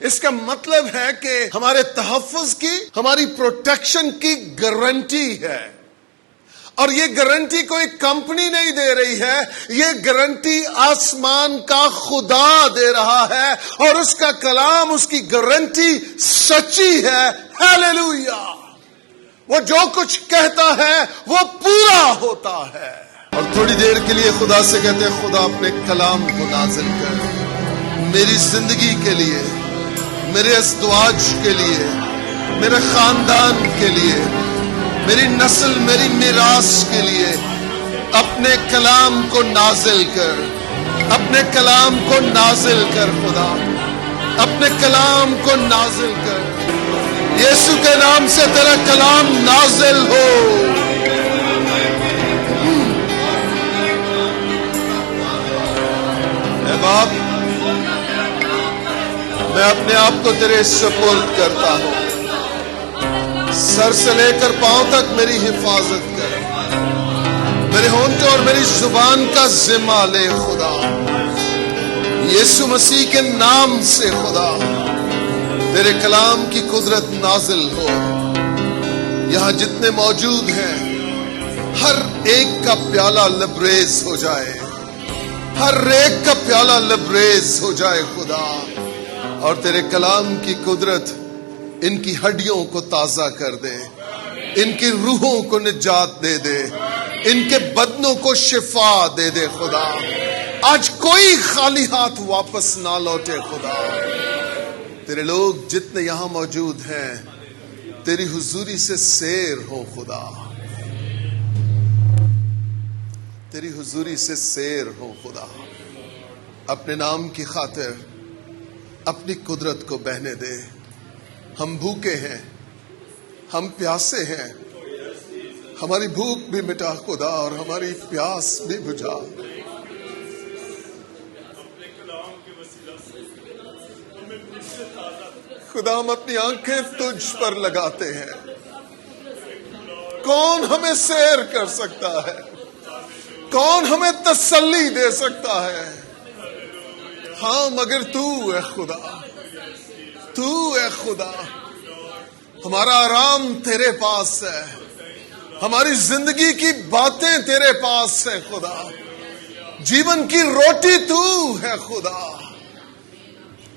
اس کا مطلب ہے کہ ہمارے تحفظ کی، ہماری پروٹیکشن کی گارنٹی ہے، اور یہ گارنٹی کوئی کمپنی نہیں دے رہی ہے، یہ گارنٹی آسمان کا خدا دے رہا ہے، اور اس کا کلام، اس کی گارنٹی سچی ہے۔ ہیلیلویا! وہ جو کچھ کہتا ہے وہ پورا ہوتا ہے۔ اور تھوڑی دیر کے لیے خدا سے کہتے ہیں، خدا اپنے کلام کو نازل کر میری زندگی کے لیے، میرے ازدواج کے لیے، میرے خاندان کے لیے، میری نسل، میری میراث کے لیے اپنے کلام کو نازل کر، اپنے کلام کو نازل کر خدا، اپنے کلام کو نازل کر۔ یسوع کے نام سے تیرا کلام نازل ہو۔ اے باپ، میں اپنے آپ کو تیرے سپرد کرتا ہوں، سر سے لے کر پاؤں تک میری حفاظت کر، میرے ہونٹوں اور میری زبان کا ذمہ لے خدا، یسوع مسیح کے نام سے خدا تیرے کلام کی قدرت نازل ہو۔ یہاں جتنے موجود ہیں ہر ایک کا پیالہ لبریز ہو جائے، ہر ایک کا پیالہ لبریز ہو جائے خدا، اور تیرے کلام کی قدرت ان کی ہڈیوں کو تازہ کر دے، ان کی روحوں کو نجات دے دے، ان کے بدنوں کو شفا دے دے خدا۔ آج کوئی خالی ہاتھ واپس نہ لوٹے خدا۔ تیرے لوگ جتنے یہاں موجود ہیں تیری حضوری سے سیر ہو خدا، تیری حضوری سے سیر ہو خدا۔ اپنے نام کی خاطر اپنی قدرت کو بہنے دے۔ ہم بھوکے ہیں، ہم پیاسے ہیں، ہماری بھوک بھی مٹا خدا، اور ہماری پیاس بھی بجھا۔ خدا، ہم اپنی آنکھیں تجھ پر لگاتے ہیں۔ کون ہمیں سیر کر سکتا ہے؟ کون ہمیں تسلی دے سکتا ہے؟ ہاں مگر تو اے خدا، تو اے خدا۔ ہمارا آرام تیرے پاس ہے، ہماری زندگی کی باتیں تیرے پاس ہے خدا، جیون کی روٹی تو ہے خدا۔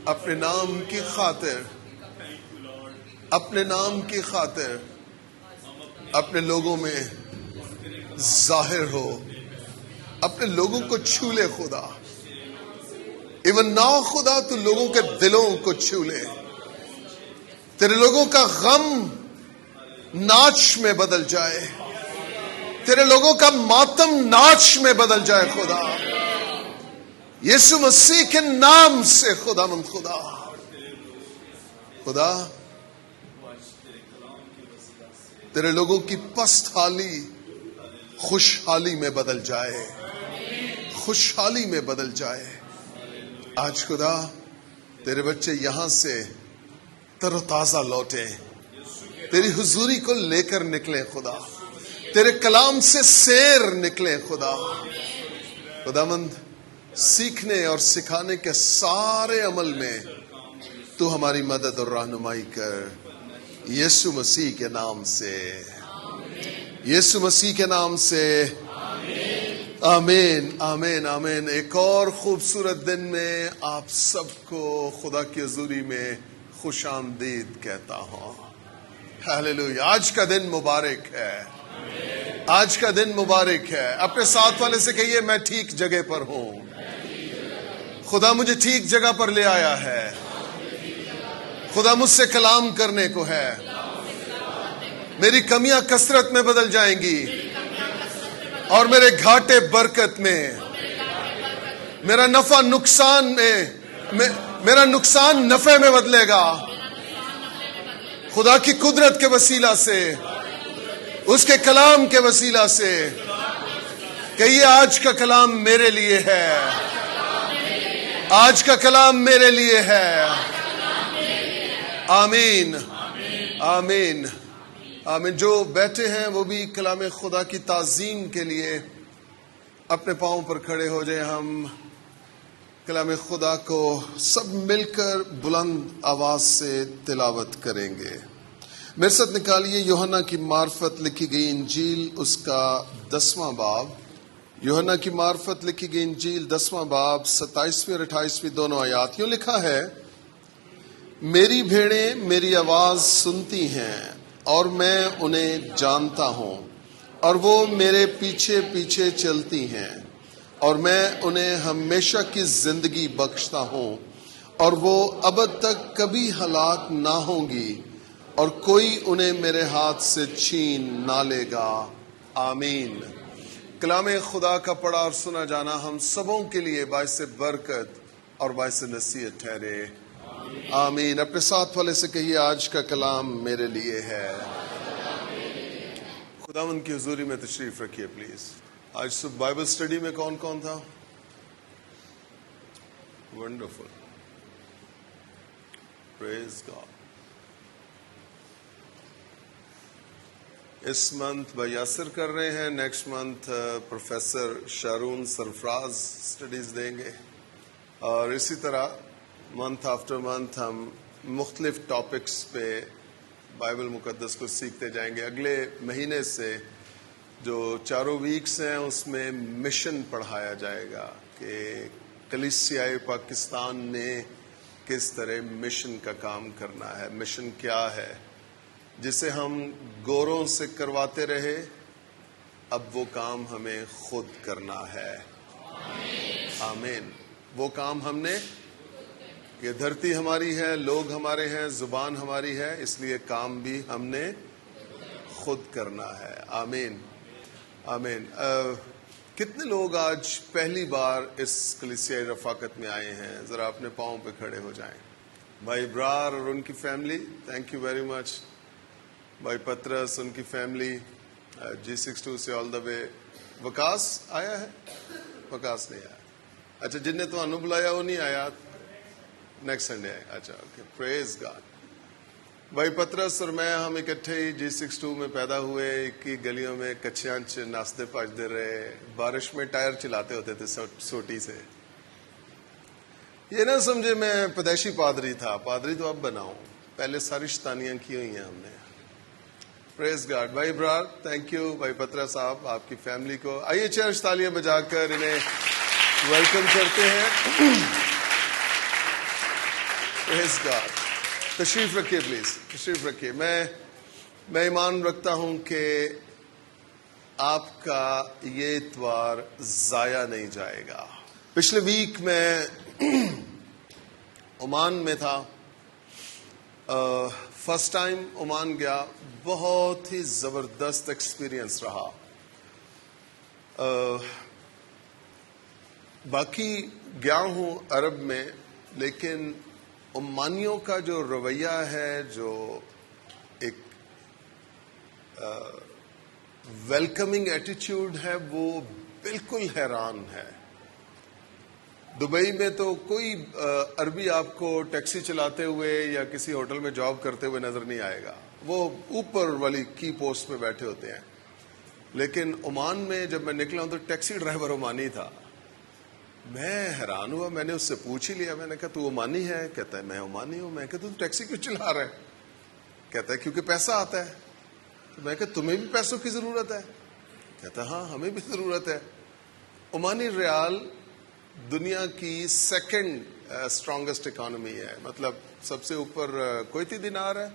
اپنے نام کی خاطر، اپنے نام کی خاطر اپنے لوگوں میں ظاہر ہو، اپنے لوگوں کو چھو لے خدا۔ ایون ناؤ خدا، تو لوگوں کے دلوں کو چھو لے، تیرے لوگوں کا غم ناچ میں بدل جائے، تیرے لوگوں کا ماتم ناچ میں بدل جائے خدا، یسوع مسیح کے نام سے خدا مند خدا۔ خدا، تیرے لوگوں کی پست حالی خوشحالی میں بدل جائے، خوشحالی میں بدل جائے۔ آج خدا تیرے بچے یہاں سے تر و تازہ لوٹیں، تیری حضوری کو لے کر نکلیں خدا، تیرے کلام سے سیر نکلیں خدا۔ خداوند، سیکھنے اور سکھانے کے سارے عمل میں تو ہماری مدد اور رہنمائی کر، یسوع مسیح کے نام سے، یسوع مسیح کے نام سے، آمین آمین آمین۔ ایک اور خوبصورت دن میں آپ سب کو خدا کی حضوری میں خوش آمدید کہتا ہوں۔ ہیلیلویا! آج کا دن مبارک ہے، آج کا دن مبارک ہے۔ اپنے ساتھ والے سے کہیے، میں ٹھیک جگہ پر ہوں، خدا مجھے ٹھیک جگہ پر لے آیا ہے، خدا مجھ سے کلام کرنے کو ہے، میری کمیاں کثرت میں بدل جائیں گی، اور میرے گھاٹے برکت میں، میرا نفع نقصان میں، میرا نقصان نفع میں بدلے گا، خدا کی قدرت کے وسیلہ سے، اس کے کلام کے وسیلہ سے۔ کہیے، آج کا کلام میرے لیے ہے، آج کا کلام میرے لیے ہے۔ آمین آمین آمین۔ جو بیٹھے ہیں وہ بھی کلام خدا کی تعظیم کے لیے اپنے پاؤں پر کھڑے ہو جائیں۔ ہم کلام خدا کو سب مل کر بلند آواز سے تلاوت کریں گے۔ میرے ساتھ نکالیے یوحنا کی معرفت لکھی گئی انجیل، اس کا 10واں باب۔ یوحنا کی معرفت لکھی گئی انجیل 10واں باب 27ویں اور 28ویں دونوں آیات۔ یوں لکھا ہے، میری بھیڑیں میری آواز سنتی ہیں اور میں انہیں جانتا ہوں، اور وہ میرے پیچھے پیچھے چلتی ہیں، اور میں انہیں ہمیشہ کی زندگی بخشتا ہوں، اور وہ ابد تک کبھی ہلاک نہ ہوں گی، اور کوئی انہیں میرے ہاتھ سے چھین نہ لے گا۔ آمین۔ کلام خدا کا پڑھا اور سنا جانا ہم سبوں کے لیے باعث برکت اور باعث نصیحت ٹھہرے۔ آمین۔ اپنے ساتھ والے سے کہیے، آج کا کلام میرے لیے ہے۔ خداوند کی حضوری میں تشریف رکھیے پلیز۔ آج صبح بائبل اسٹڈی میں کون کون تھا؟ ونڈرفل، پریز گاڈ۔ اس منتھ بھائی یاسر کر رہے ہیں، نیکسٹ منتھ پروفیسر شارون سرفراز اسٹڈیز دیں گے، اور اسی طرح منتھ آفٹر منتھ ہم مختلف ٹاپکس پہ بائبل مقدس کو سیکھتے جائیں گے۔ اگلے مہینے سے جو چاروں ویکس ہیں اس میں مشن پڑھایا جائے گا کہ کلیسیائے پاکستان نے کس طرح مشن کا کام کرنا ہے۔ مشن کیا ہے؟ جسے ہم گوروں سے کرواتے رہے، اب وہ کام ہمیں خود کرنا ہے۔ آمین۔ وہ کام ہم نے، یہ دھرتی ہماری ہے، لوگ ہمارے ہیں، زبان ہماری ہے، اس لیے کام بھی ہم نے خود کرنا ہے۔ آمین آمین۔ کتنے لوگ آج پہلی بار اس کلیسیائی رفاقت میں آئے ہیں؟ ذرا اپنے پاؤں پہ کھڑے ہو جائیں۔ بھائی برار اور ان کی family, thank you very much. بھائی پترس، ان کی فیملی، G62 سے آل دا وے۔ وکاس آیا ہے؟ وکاس نہیں آیا؟ اچھا، جن نے تو بلایا وہ نہیں آیا، نیکسٹ سنڈے آئے۔ اچھا، اوکے، پریز گاڈ۔ بھائی پترس اور میں ہم اکٹھے ہی G62 میں پیدا ہوئے، ایک ہی گلیوں میں کچیاں ناشتے پاجتے رہے، بارش میں ٹائر چلاتے ہوتے تھے سوٹی سے۔ یہ نہ سمجھے میں پیدائشی پادری تھا، پادری تو اب بنا ہوں، پہلے ساری شیطانیاں کی ہوئی ہیں ہم نے۔ پریز گاڈ۔ بھائی برار، تھینک یو۔ بھائی پترس صاحب، آپ کی فیملی کو آئیے چرچ تالیاں بجا کر انہیں ویلکم کرتے ہیں۔ پریز گاڈ۔ تشریف رکھیے پلیز، تشریف رکھیے۔ میں ایمان رکھتا ہوں کہ آپ کا یہ اتوار ضائع نہیں جائے گا۔ پچھلے ویک میں عمان میں تھا، فرسٹ ٹائم عمان گیا، بہت ہی زبردست ایکسپیرینس رہا۔ باقی گیا ہوں عرب میں، لیکن عمانیوں کا جو رویہ ہے، جو ایک ویلکمنگ ایٹیٹیوڈ ہے، وہ بالکل حیران ہے۔ دبئی میں تو کوئی عربی آپ کو ٹیکسی چلاتے ہوئے یا کسی ہوٹل میں جاب کرتے ہوئے نظر نہیں آئے گا، وہ اوپر والی کی پوسٹ پہ بیٹھے ہوتے ہیں۔ لیکن عمان میں جب میں نکلا ہوں تو ٹیکسی ڈرائیور عمانی تھا۔ میں حیران ہوا، میں نے اس سے پوچھ ہی لیا، میں نے کہا تو عمانی ہے؟ کہتا ہے میں عمانی ہوں۔ میں کہتا تو ٹیکسی کیوں چلا رہا ہے؟ کہتا ہے کیونکہ پیسہ آتا ہے۔ تو میں کہا تمہیں بھی پیسوں کی ضرورت ہے؟ کہتا ہاں ہمیں بھی ضرورت ہے۔ عمانی ریال دنیا کی سیکنڈ اسٹرانگسٹ اکانومی ہے، مطلب سب سے اوپر کویتی دینار ہے،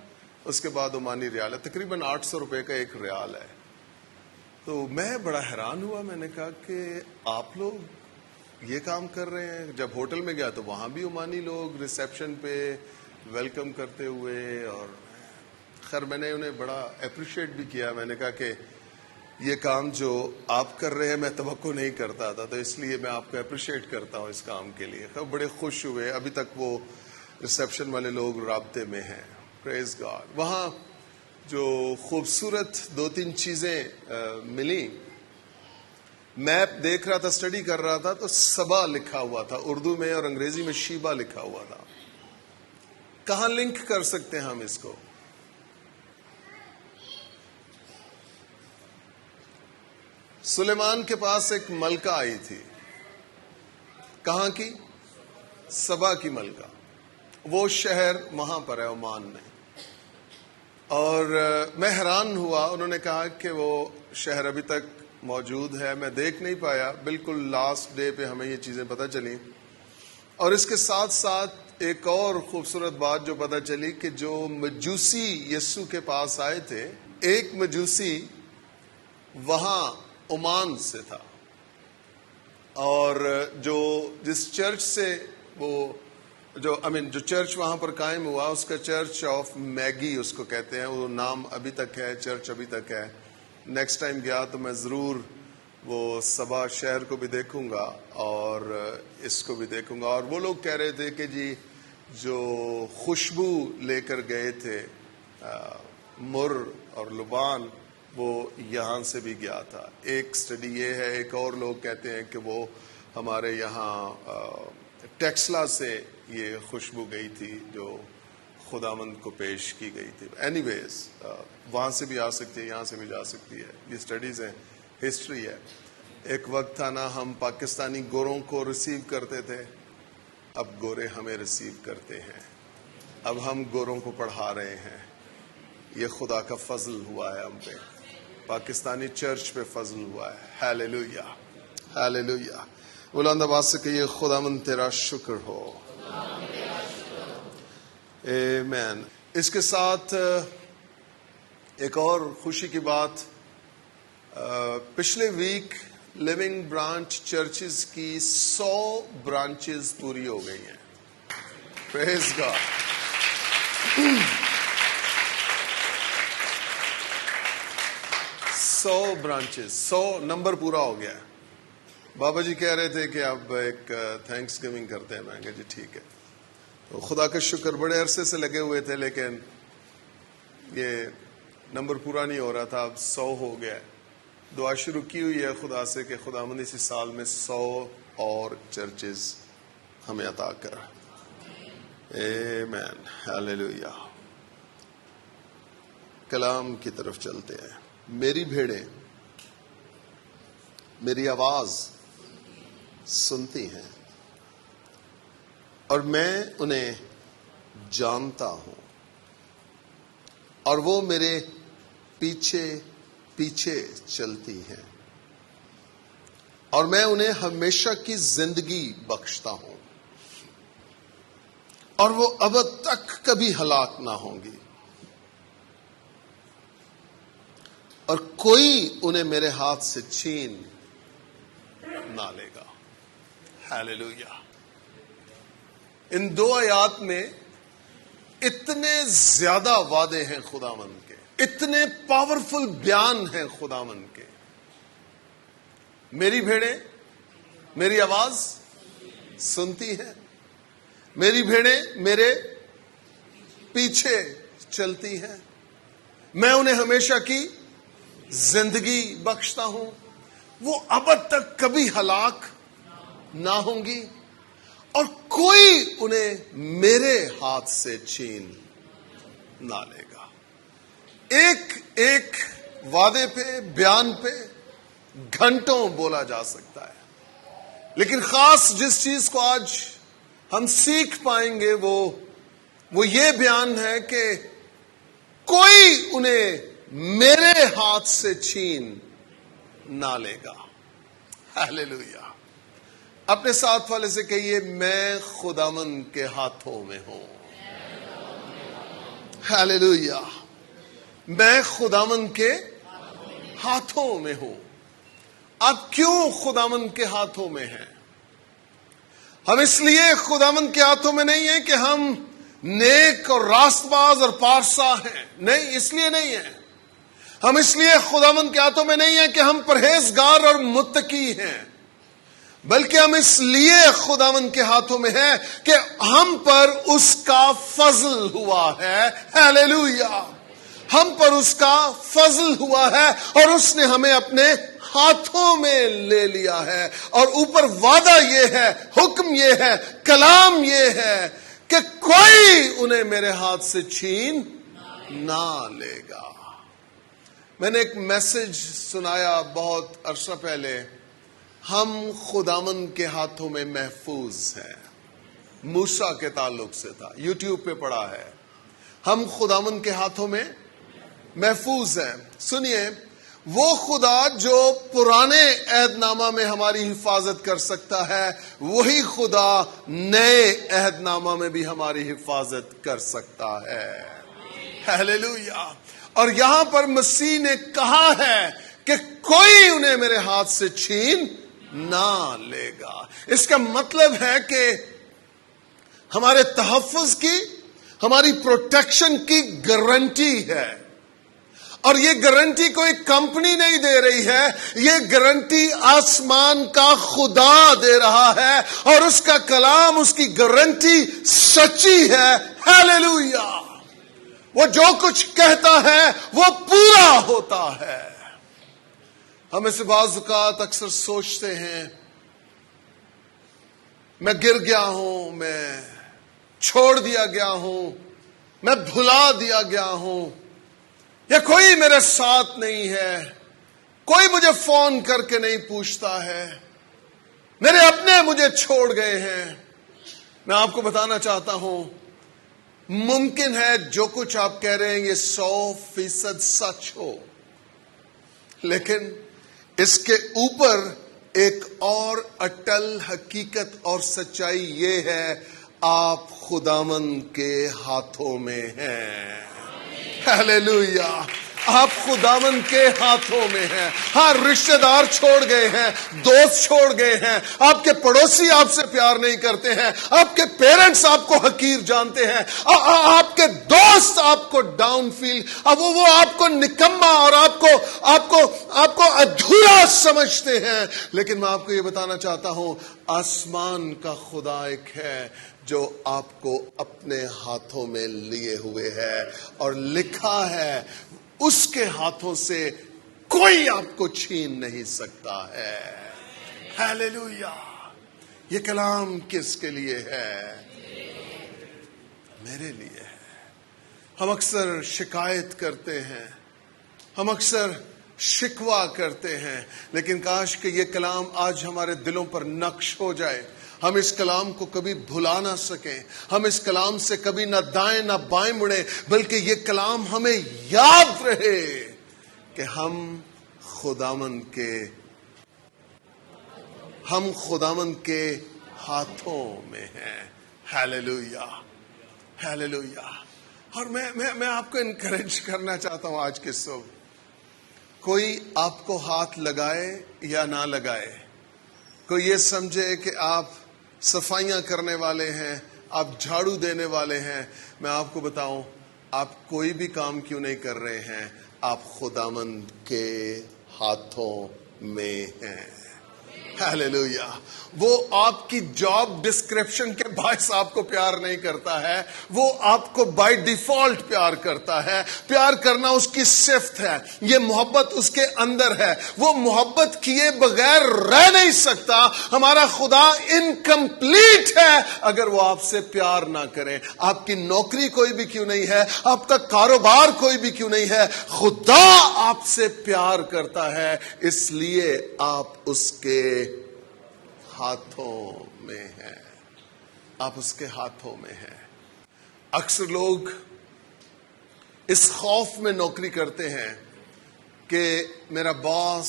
اس کے بعد عمانی ریال ہے، تقریباً 800 روپے کا ایک ریال ہے۔ تو میں بڑا حیران ہوا، میں نے کہا کہ آپ لوگ یہ کام کر رہے ہیں۔ جب ہوٹل میں گیا تو وہاں بھی عمانی لوگ ریسیپشن پہ ویلکم کرتے ہوئے، اور خیر میں نے انہیں بڑا اپریشیٹ بھی کیا۔ میں نے کہا کہ یہ کام جو آپ کر رہے ہیں میں توقع نہیں کرتا تھا، تو اس لیے میں آپ کو اپریشیٹ کرتا ہوں اس کام کے لیے۔ بڑے خوش ہوئے، ابھی تک وہ ریسیپشن والے لوگ رابطے میں ہیں۔ پریز گاڈ۔ وہاں جو خوبصورت 2-3 چیزیں ملی، میپ دیکھ رہا تھا، اسٹڈی کر رہا تھا، تو سبا لکھا ہوا تھا اردو میں، اور انگریزی میں شیبا لکھا ہوا تھا۔ کہاں لنک کر سکتے ہیں ہم اس کو؟ سلیمان کے پاس ایک ملکہ آئی تھی، کہاں کی؟ سبا کی ملکہ، وہ شہر وہاں پر ہے عمان میں. اور میں حیران ہوا، انہوں نے کہا کہ وہ شہر ابھی تک موجود ہے. میں دیکھ نہیں پایا، بالکل لاسٹ ڈے پہ ہمیں یہ چیزیں پتہ چلیں. اور اس کے ساتھ ساتھ ایک اور خوبصورت بات جو پتہ چلی کہ جو مجوسی یسوع کے پاس آئے تھے، ایک مجوسی وہاں عمان سے تھا، اور جس چرچ سے وہ جو چرچ وہاں پر قائم ہوا، اس کا چرچ آف میگی اس کو کہتے ہیں. وہ نام ابھی تک ہے، چرچ ابھی تک ہے. نیکسٹ ٹائم گیا تو میں ضرور وہ سبا شہر کو بھی دیکھوں گا اور اس کو بھی دیکھوں گا. اور وہ لوگ کہہ رہے تھے کہ جی جو خوشبو لے کر گئے تھے مر اور لبان، وہ یہاں سے بھی گیا تھا. ایک سٹڈی یہ ہے. ایک اور لوگ کہتے ہیں کہ وہ ہمارے یہاں ٹیکسلا سے یہ خوشبو گئی تھی جو خداوند کو پیش کی گئی تھی. اینی ویز وہاں سے بھی آ سکتی ہے، یہاں سے بھی جا سکتی ہے. یہ سٹڈیز ہیں، ہسٹری ہے. ایک وقت تھا نا ہم پاکستانی گوروں کو ریسیو کرتے تھے، اب گورے ہمیں ریسیو کرتے ہیں. اب ہم گوروں کو پڑھا رہے ہیں. یہ خدا کا فضل ہوا ہے ہم پہ، پاکستانی چرچ پہ فضل ہوا ہے. Hallelujah, hallelujah. بلند آواز سے کہیے خداوند تیرا شکر ہو. آمین. اس کے ساتھ ایک اور خوشی کی بات، پچھلے ویک لیونگ برانچ چرچز کی 100 برانچز پوری ہو گئی ہیں. پریز گاڈ. 100 برانچز، 100 نمبر پورا ہو گیا ہے. بابا جی کہہ رہے تھے کہ اب ایک تھینکس گیونگ کرتے ہیں. میں کہا جی ٹھیک ہے. تو خدا کا شکر، بڑے عرصے سے لگے ہوئے تھے لیکن یہ نمبر پورا نہیں ہو رہا تھا. اب 100 ہو گیا ہے. دعا شروع کی ہوئی ہے خدا سے کہ خداوند اسی سال میں 100 اور چرچز ہمیں عطا کر. آمین، ہیلیلویا. کلام کی طرف چلتے ہیں. میری بھیڑیں میری آواز سنتی ہیں اور میں انہیں جانتا ہوں، اور وہ میرے پیچھے پیچھے چلتی ہیں، اور میں انہیں ہمیشہ کی زندگی بخشتا ہوں، اور وہ ابد تک کبھی ہلاک نہ ہوں گی، اور کوئی انہیں میرے ہاتھ سے چھین نہ لے گا. ہیلیلویا. ان 2 آیات میں اتنے زیادہ وعدے ہیں خداوند کے، اتنے پاورفل بیان ہیں خداوند کے. میری بھیڑیں میری آواز سنتی ہیں، میری بھیڑیں میرے پیچھے چلتی ہیں، میں انہیں ہمیشہ کی زندگی بخشتا ہوں، وہ ابد تک کبھی ہلاک نہ ہوں گی، اور کوئی انہیں میرے ہاتھ سے چھین نہ لے گا. ایک ایک وعدے پہ، بیان پہ گھنٹوں بولا جا سکتا ہے، لیکن خاص جس چیز کو آج ہم سیکھ پائیں گے وہ یہ بیان ہے کہ کوئی انہیں میرے ہاتھ سے چھین نہ لے گا. ہیلیلویا. اپنے ساتھ والے سے کہیے میں خداوند کے ہاتھوں میں ہوں. ہیلیلویا. میں خداوند کے ہاتھوں میں ہوں. اب کیوں خداوند کے ہاتھوں میں ہیں؟ ہم اس لیے خداوند کے ہاتھوں میں نہیں ہیں کہ ہم نیک اور راست باز اور پارسا ہیں، نہیں، اس لیے نہیں ہیں. ہم اس لیے خداوند کے ہاتھوں میں نہیں ہیں کہ ہم پرہیزگار اور متقی ہیں، بلکہ ہم اس لیے خداوند کے ہاتھوں میں ہیں کہ ہم پر اس کا فضل ہوا ہے. ہیلیلویا. ہم پر اس کا فضل ہوا ہے اور اس نے ہمیں اپنے ہاتھوں میں لے لیا ہے. اور اوپر وعدہ یہ ہے، حکم یہ ہے، کلام یہ ہے کہ کوئی انہیں میرے ہاتھ سے چھین نہ لے گا. میں نے ایک میسج سنایا بہت عرصہ پہلے، ہم خداوند کے ہاتھوں میں محفوظ ہیں. موسیٰ کے تعلق سے تھا، یوٹیوب پہ پڑا ہے. ہم خداوند کے ہاتھوں میں محفوظ ہیں. سنیے، وہ خدا جو پرانے عہد نامہ میں ہماری حفاظت کر سکتا ہے، وہی خدا نئے عہد نامہ میں بھی ہماری حفاظت کر سکتا ہے. ہیلیلویا. اور یہاں پر مسیح نے کہا ہے کہ کوئی انہیں میرے ہاتھ سے چھین نہ لے گا. اس کا مطلب ہے کہ ہمارے تحفظ کی، ہماری پروٹیکشن کی گارنٹی ہے. اور یہ گارنٹی کوئی کمپنی نہیں دے رہی ہے، یہ گارنٹی آسمان کا خدا دے رہا ہے، اور اس کا کلام، اس کی گارنٹی سچی ہے. ہیلیلویا. وہ جو کچھ کہتا ہے وہ پورا ہوتا ہے. ہم اس بعض اوقات اکثر سوچتے ہیں میں گر گیا ہوں، میں چھوڑ دیا گیا ہوں، میں بھلا دیا گیا ہوں، یا کوئی میرے ساتھ نہیں ہے، کوئی مجھے فون کر کے نہیں پوچھتا ہے، میرے اپنے مجھے چھوڑ گئے ہیں. میں آپ کو بتانا چاہتا ہوں، ممکن ہے جو کچھ آپ کہہ رہے ہیں یہ 100% سچ ہو، لیکن اس کے اوپر ایک اور اٹل حقیقت اور سچائی یہ ہے، آپ خداوند کے ہاتھوں میں ہیں. ہیلیلویا. آپ خداوند کے ہاتھوں میں ہیں. ہاں، رشتہ دار چھوڑ گئے ہیں، دوست چھوڑ گئے ہیں، آپ کے پڑوسی آپ سے پیار نہیں کرتے ہیں، آپ کے پیرنٹس آپ کو حقیر جانتے ہیں، آپ کے دوست آپ کو ڈاؤن فیل، وہ آپ کو نکما اور آپ کو ادھورا سمجھتے ہیں. لیکن میں آپ کو یہ بتانا چاہتا ہوں، آسمان کا خدا ایک ہے جو آپ کو اپنے ہاتھوں میں لیے ہوئے ہے، اور لکھا ہے اس کے ہاتھوں سے کوئی آپ کو چھین نہیں سکتا ہے. ہیلیلویا. یہ کلام کس کے لیے ہے؟ میرے لیے ہے. ہم اکثر شکایت کرتے ہیں، ہم اکثر شکوہ کرتے ہیں، لیکن کاش کہ یہ کلام آج ہمارے دلوں پر نقش ہو جائے. ہم اس کلام کو کبھی بھلا نہ سکیں، ہم اس کلام سے کبھی نہ دائیں نہ بائیں مڑیں، بلکہ یہ کلام ہمیں یاد رہے کہ ہم خداوند کے ہاتھوں میں ہیں. ہیلیلویا. ہیلیلویا. اور میں آپ کو انکریج کرنا چاہتا ہوں آج کے صبح، کوئی آپ کو ہاتھ لگائے یا نہ لگائے، کوئی یہ سمجھے کہ آپ صفائیاں کرنے والے ہیں، آپ جھاڑو دینے والے ہیں، میں آپ کو بتاؤں، آپ کوئی بھی کام کیوں نہیں کر رہے ہیں، آپ خداوند کے ہاتھوں میں ہیں. ہیلیلویا. وہ آپ کی جاب ڈسکرپشن کے باعث آپ کو پیار نہیں کرتا ہے، وہ آپ کو بائی ڈیفالٹ پیار کرتا ہے. پیار کرنا اس کی صفت ہے، یہ محبت اس کے اندر ہے، وہ محبت کیے بغیر رہ نہیں سکتا. ہمارا خدا انکمپلیٹ ہے اگر وہ آپ سے پیار نہ کرے. آپ کی نوکری کوئی بھی کیوں نہیں ہے، آپ کا کاروبار کوئی بھی کیوں نہیں ہے، خدا آپ سے پیار کرتا ہے، اس لیے آپ اس کے ہاتھوں میں ہیں. آپ اس کے ہاتھوں میں ہیں. اکثر لوگ اس خوف میں نوکری کرتے ہیں کہ میرا باس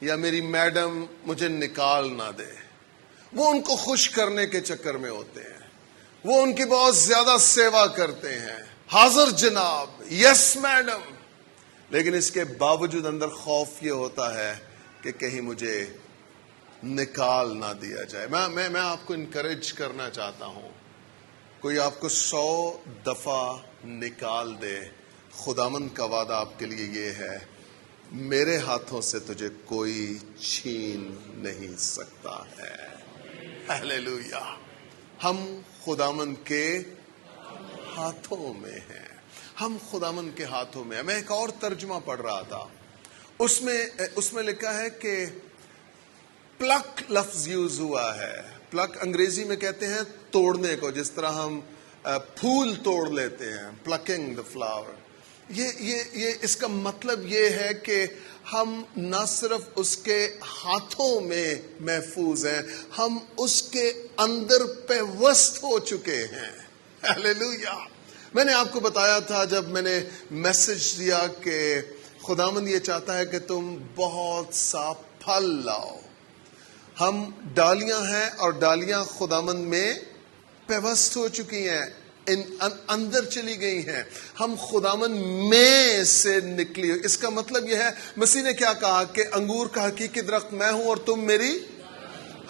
یا میری میڈم مجھے نکال نہ دے. وہ ان کو خوش کرنے کے چکر میں ہوتے ہیں، وہ ان کی بہت زیادہ سیوا کرتے ہیں، حاضر جناب، یس میڈم، لیکن اس کے باوجود اندر خوف یہ ہوتا ہے کہ کہیں مجھے نکال نہ دیا جائے. میں آپ کو انکریج کرنا چاہتا ہوں، کوئی آپ کو 100 دفعہ نکال دے، خداوند کا وعدہ آپ کے لیے یہ ہے، میرے ہاتھوں سے تجھے کوئی چھین نہیں سکتا ہے. ہیلیلویا. ہم خداوند کے ہاتھوں میں ہیں، ہم خداوند کے ہاتھوں میں ہیں. میں ایک اور ترجمہ پڑھ رہا تھا، اس میں لکھا ہے کہ پلک لفظ یوز ہوا ہے. پلک انگریزی میں کہتے ہیں توڑنے کو، جس طرح ہم پھول توڑ لیتے ہیں، پلکنگ دا فلاور. یہ اس کا مطلب یہ ہے کہ ہم نہ صرف اس کے ہاتھوں میں محفوظ ہیں، ہم اس کے اندر پیوست ہو چکے ہیں۔ ہیلیلویا۔ میں نے آپ کو بتایا تھا جب میں نے میسج دیا کہ خداوند یہ چاہتا ہے کہ تم بہت سا پھل لاؤ۔ ہم ڈالیاں ہیں اور ڈالیاں خداوند میں پیوست ہو چکی ہیں، اندر چلی گئی ہیں، ہم خداوند میں سے نکلی۔ اس کا مطلب یہ ہے مسیح نے کیا کہا کہ انگور کا حقیقی درخت میں ہوں اور تم میری،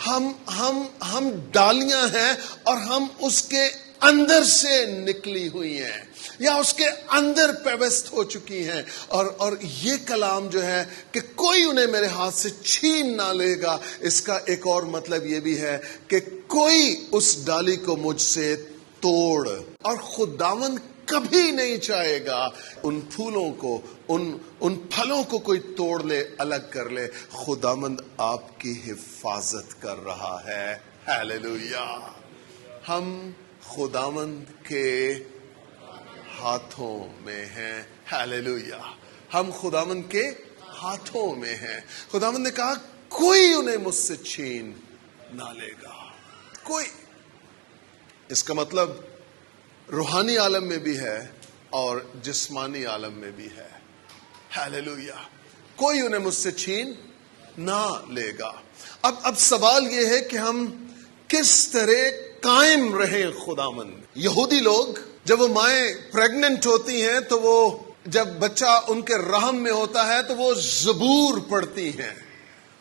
ہم ڈالیاں ہیں اور ہم اس کے اندر سے نکلی ہوئی ہیں یا اس کے اندر پیوست ہو چکی ہیں، اور یہ کلام جو ہے کہ کوئی انہیں میرے ہاتھ سے چھین نہ لے گا، اس کا ایک اور مطلب یہ بھی ہے کہ کوئی اس ڈالی کو مجھ سے توڑ، اور خداوند کبھی نہیں چاہے گا ان پھولوں کو، ان پھلوں کو کوئی توڑ لے، الگ کر لے۔ خداوند آپ کی حفاظت کر رہا ہے۔ ہیلیلویا۔ ہم خداوند کے ہاتھوں میں ہیں۔ ہیلیلویا۔ ہم خداوند کے ہاتھوں میں ہیں۔ خداوند نے کہا کوئی انہیں مجھ سے چھین نہ لے گا، کوئی۔ اس کا مطلب روحانی عالم میں بھی ہے اور جسمانی عالم میں بھی ہے۔ ہیلیلویا۔ کوئی انہیں مجھ سے چھین نہ لے گا۔ اب سوال یہ ہے کہ ہم کس طرح قائم رہیں خداوند۔ یہودی لوگ جب وہ مائیں پریگننٹ ہوتی ہیں تو وہ جب بچہ ان کے رحم میں ہوتا ہے تو وہ زبور پڑھتی ہیں،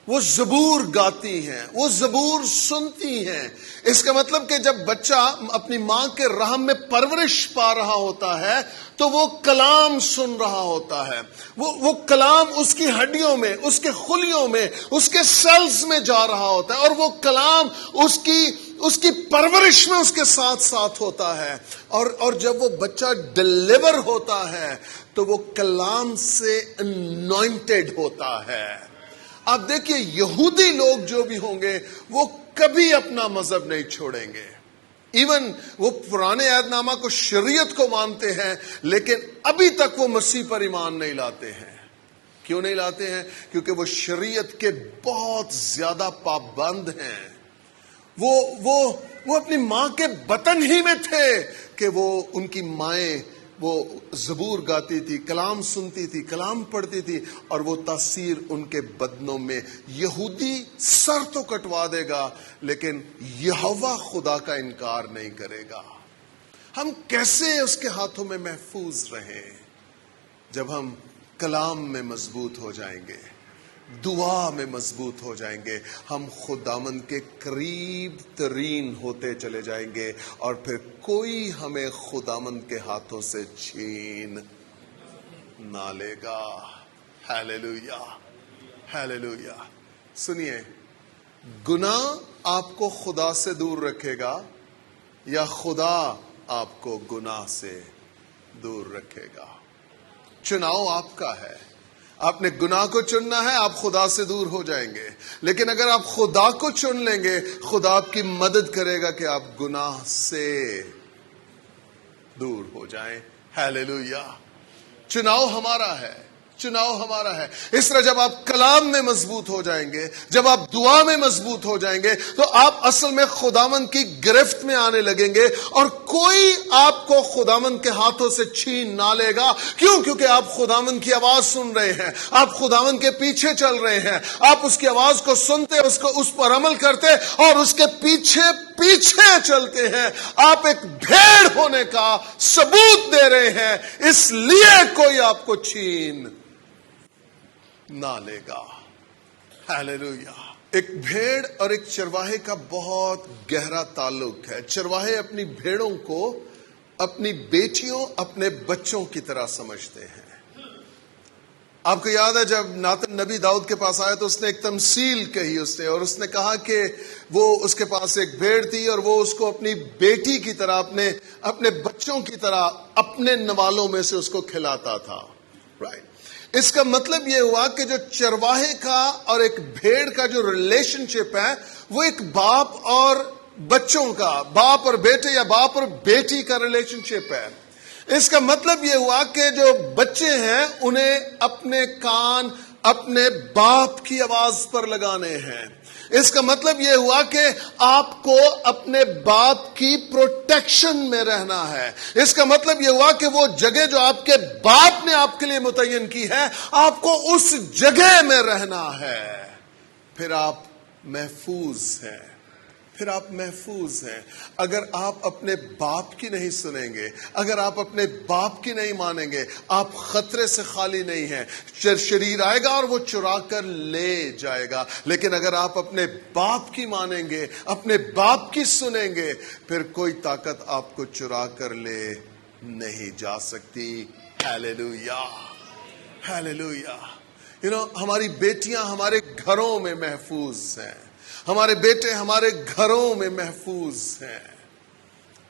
وہ زبور گاتی ہیں، وہ زبور سنتی ہیں۔ اس کا مطلب کہ جب بچہ اپنی ماں کے رحم میں پرورش پا رہا ہوتا ہے تو وہ کلام سن رہا ہوتا ہے، وہ کلام اس کی ہڈیوں میں، اس کے خلیوں میں، اس کے سیلز میں جا رہا ہوتا ہے، اور وہ کلام اس کی پرورش میں اس کے ساتھ ساتھ ہوتا ہے، اور جب وہ بچہ ڈیلیور ہوتا ہے تو وہ کلام سے انوائنٹڈ ہوتا ہے۔ آپ دیکھیے یہودی لوگ جو بھی ہوں گے وہ کبھی اپنا مذہب نہیں چھوڑیں گے، ایون وہ پرانے عہد نامہ کو، شریعت کو مانتے ہیں، لیکن ابھی تک وہ مسیح پر ایمان نہیں لاتے ہیں۔ کیوں نہیں لاتے ہیں؟ کیونکہ وہ شریعت کے بہت زیادہ پابند ہیں۔ وہ اپنی ماں کے بطن ہی میں تھے کہ وہ ان کی مائیں وہ زبور گاتی تھی، کلام سنتی تھی، کلام پڑھتی تھی، اور وہ تاثیر ان کے بدنوں میں۔ یہودی سر تو کٹوا دے گا لیکن یہوہ خدا کا انکار نہیں کرے گا۔ ہم کیسے اس کے ہاتھوں میں محفوظ رہیں؟ جب ہم کلام میں مضبوط ہو جائیں گے، دعا میں مضبوط ہو جائیں گے، ہم خداوند کے قریب ترین ہوتے چلے جائیں گے، اور پھر کوئی ہمیں خداوند کے ہاتھوں سے چھین نہ لے گا۔ Hallelujah, hallelujah. سنیے، گناہ آپ کو خدا سے دور رکھے گا یا خدا آپ کو گناہ سے دور رکھے گا؟ چناؤ آپ کا ہے۔ آپ نے گناہ کو چننا ہے، آپ خدا سے دور ہو جائیں گے، لیکن اگر آپ خدا کو چن لیں گے، خدا آپ کی مدد کرے گا کہ آپ گناہ سے دور ہو جائیں۔ ہیلیلویا۔ چناؤ ہمارا ہے، چناؤ ہمارا ہے۔ اس طرح جب آپ کلام میں مضبوط ہو جائیں گے، جب آپ دعا میں مضبوط ہو جائیں گے، تو آپ اصل میں خداوند کی گرفت میں آنے لگیں گے، اور کوئی آپ کو خداوند کے ہاتھوں سے چھین نہ لے گا۔ کیوں؟ کیونکہ آپ خداوند کی آواز سن رہے ہیں، آپ خداوند کے پیچھے چل رہے ہیں، آپ اس کی آواز کو سنتے، اس پر عمل کرتے اور اس کے پیچھے چلتے ہیں۔ آپ ایک بھیڑ ہونے کا ثبوت دے رہے ہیں، اس لیے کوئی آپ کو چھین نہ لے گا۔ ہیلیلویا۔ ایک بھیڑ اور ایک چرواہے کا بہت گہرا تعلق ہے۔ چرواہے اپنی بھیڑوں کو اپنی بیٹیوں، اپنے بچوں کی طرح سمجھتے ہیں۔ آپ کو یاد ہے جب ناتن نبی داؤد کے پاس آیا تو اس نے ایک تمثیل کہی، اور اس نے کہا کہ وہ اس کے پاس ایک بھیڑ تھی اور وہ اس کو اپنی بیٹی کی طرح، اپنے بچوں کی طرح اپنے نوالوں میں سے اس کو کھلاتا تھا۔ رائٹ۔ اس کا مطلب یہ ہوا کہ جو چرواہے کا اور ایک بھیڑ کا جو ریلیشن شپ ہے وہ ایک باپ اور بچوں کا، باپ اور بیٹے یا باپ اور بیٹی کا ریلیشن شپ ہے۔ اس کا مطلب یہ ہوا کہ جو بچے ہیں انہیں اپنے کان اپنے باپ کی آواز پر لگانے ہیں. اس کا مطلب یہ ہوا کہ آپ کو اپنے باپ کی پروٹیکشن میں رہنا ہے. اس کا مطلب یہ ہوا کہ وہ جگہ جو آپ کے باپ نے آپ کے لیے متعین کی ہے آپ کو اس جگہ میں رہنا ہے. پھر آپ محفوظ ہیں. پھر آپ محفوظ ہیں. اگر آپ اپنے باپ کی نہیں سنیں گے, اگر آپ اپنے باپ کی نہیں مانیں گے, آپ خطرے سے خالی نہیں ہیں. شریر آئے گا اور وہ چرا کر لے جائے گا. لیکن اگر آپ اپنے باپ کی مانیں گے, اپنے باپ کی سنیں گے, پھر کوئی طاقت آپ کو چرا کر لے نہیں جا سکتی. Hallelujah, hallelujah. ہماری بیٹیاں ہمارے گھروں میں محفوظ ہیں. ہمارے بیٹے ہمارے گھروں میں محفوظ ہیں.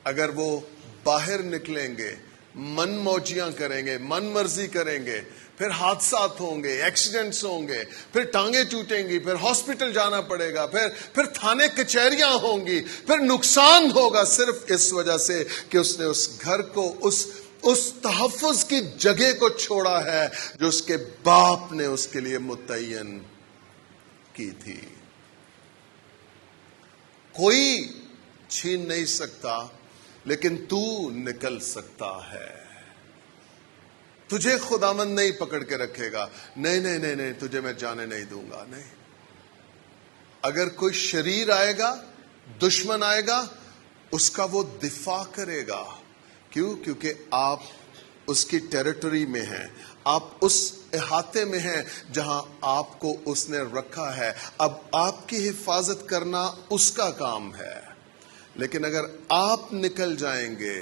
اگر وہ باہر نکلیں گے, من موجیاں کریں گے, من مرضی کریں گے, پھر حادثات ہوں گے, ایکسیڈنٹس ہوں گے, پھر ٹانگیں ٹوٹیں گی, پھر ہاسپٹل جانا پڑے گا, پھر تھانے کچہریاں ہوں گی, پھر نقصان ہوگا, صرف اس وجہ سے کہ اس نے اس گھر کو اس تحفظ کی جگہ کو چھوڑا ہے جو اس کے باپ نے اس کے لیے متعین کی تھی. کوئی چھین نہیں سکتا, لیکن تو نکل سکتا ہے. تجھے خداوند نہیں پکڑ کے رکھے گا. نہیں نہیں نہیں نہیں, تجھے میں جانے نہیں دوں گا. نہیں. اگر کوئی شریر آئے گا, دشمن آئے گا, اس کا وہ دفاع کرے گا. کیوں؟ کیونکہ آپ اس کی ٹیریٹری میں ہیں, آپ اس احاطے میں ہیں جہاں آپ کو اس نے رکھا ہے. اب آپ کی حفاظت کرنا اس کا کام ہے. لیکن اگر آپ نکل جائیں گے,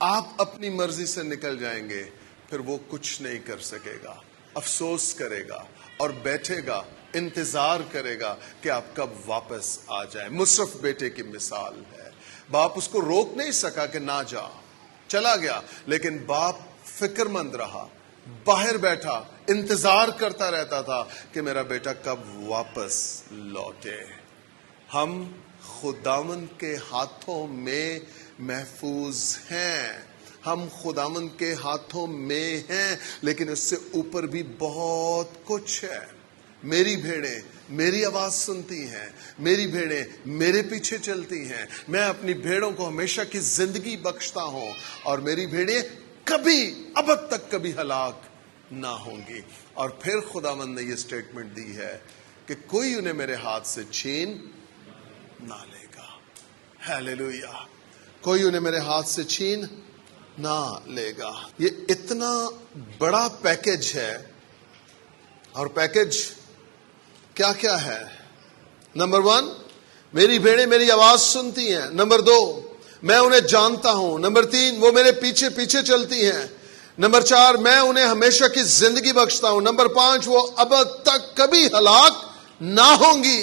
آپ اپنی مرضی سے نکل جائیں گے, پھر وہ کچھ نہیں کر سکے گا. افسوس کرے گا اور بیٹھے گا, انتظار کرے گا کہ آپ کب واپس آ جائیں. مصرف بیٹے کی مثال ہے. باپ اس کو روک نہیں سکا کہ نہ جا, چلا گیا, لیکن باپ فکر مند رہا, باہر بیٹھا, انتظار کرتا رہتا تھا کہ میرا بیٹا کب واپس لوٹے. ہم خداوند کے ہاتھوں میں محفوظ ہیں. ہم خداوند کے ہاتھوں میں ہیں, لیکن اس سے اوپر بھی بہت کچھ ہے. میری بھیڑیں میری آواز سنتی ہیں, میری بھیڑیں میرے پیچھے چلتی ہیں. میں اپنی بھیڑوں کو ہمیشہ کی زندگی بخشتا ہوں, اور میری بھیڑیں کبھی ابد تک کبھی ہلاک نہ ہوں گی. اور پھر خداوند نے یہ سٹیٹمنٹ دی ہے کہ کوئی انہیں میرے ہاتھ سے چھین نہ لے گا. ہیلیلویا. کوئی انہیں میرے ہاتھ سے چھین نہ لے گا. یہ اتنا بڑا پیکج ہے. اور پیکج کیا کیا ہے؟ نمبر 1, میری بھیڑیں میری آواز سنتی ہیں. نمبر 2, میں انہیں جانتا ہوں. نمبر 3, وہ میرے پیچھے پیچھے چلتی ہیں. نمبر 4, میں انہیں ہمیشہ کی زندگی بخشتا ہوں. نمبر 5, وہ ابد تک کبھی ہلاک نہ ہوں گی.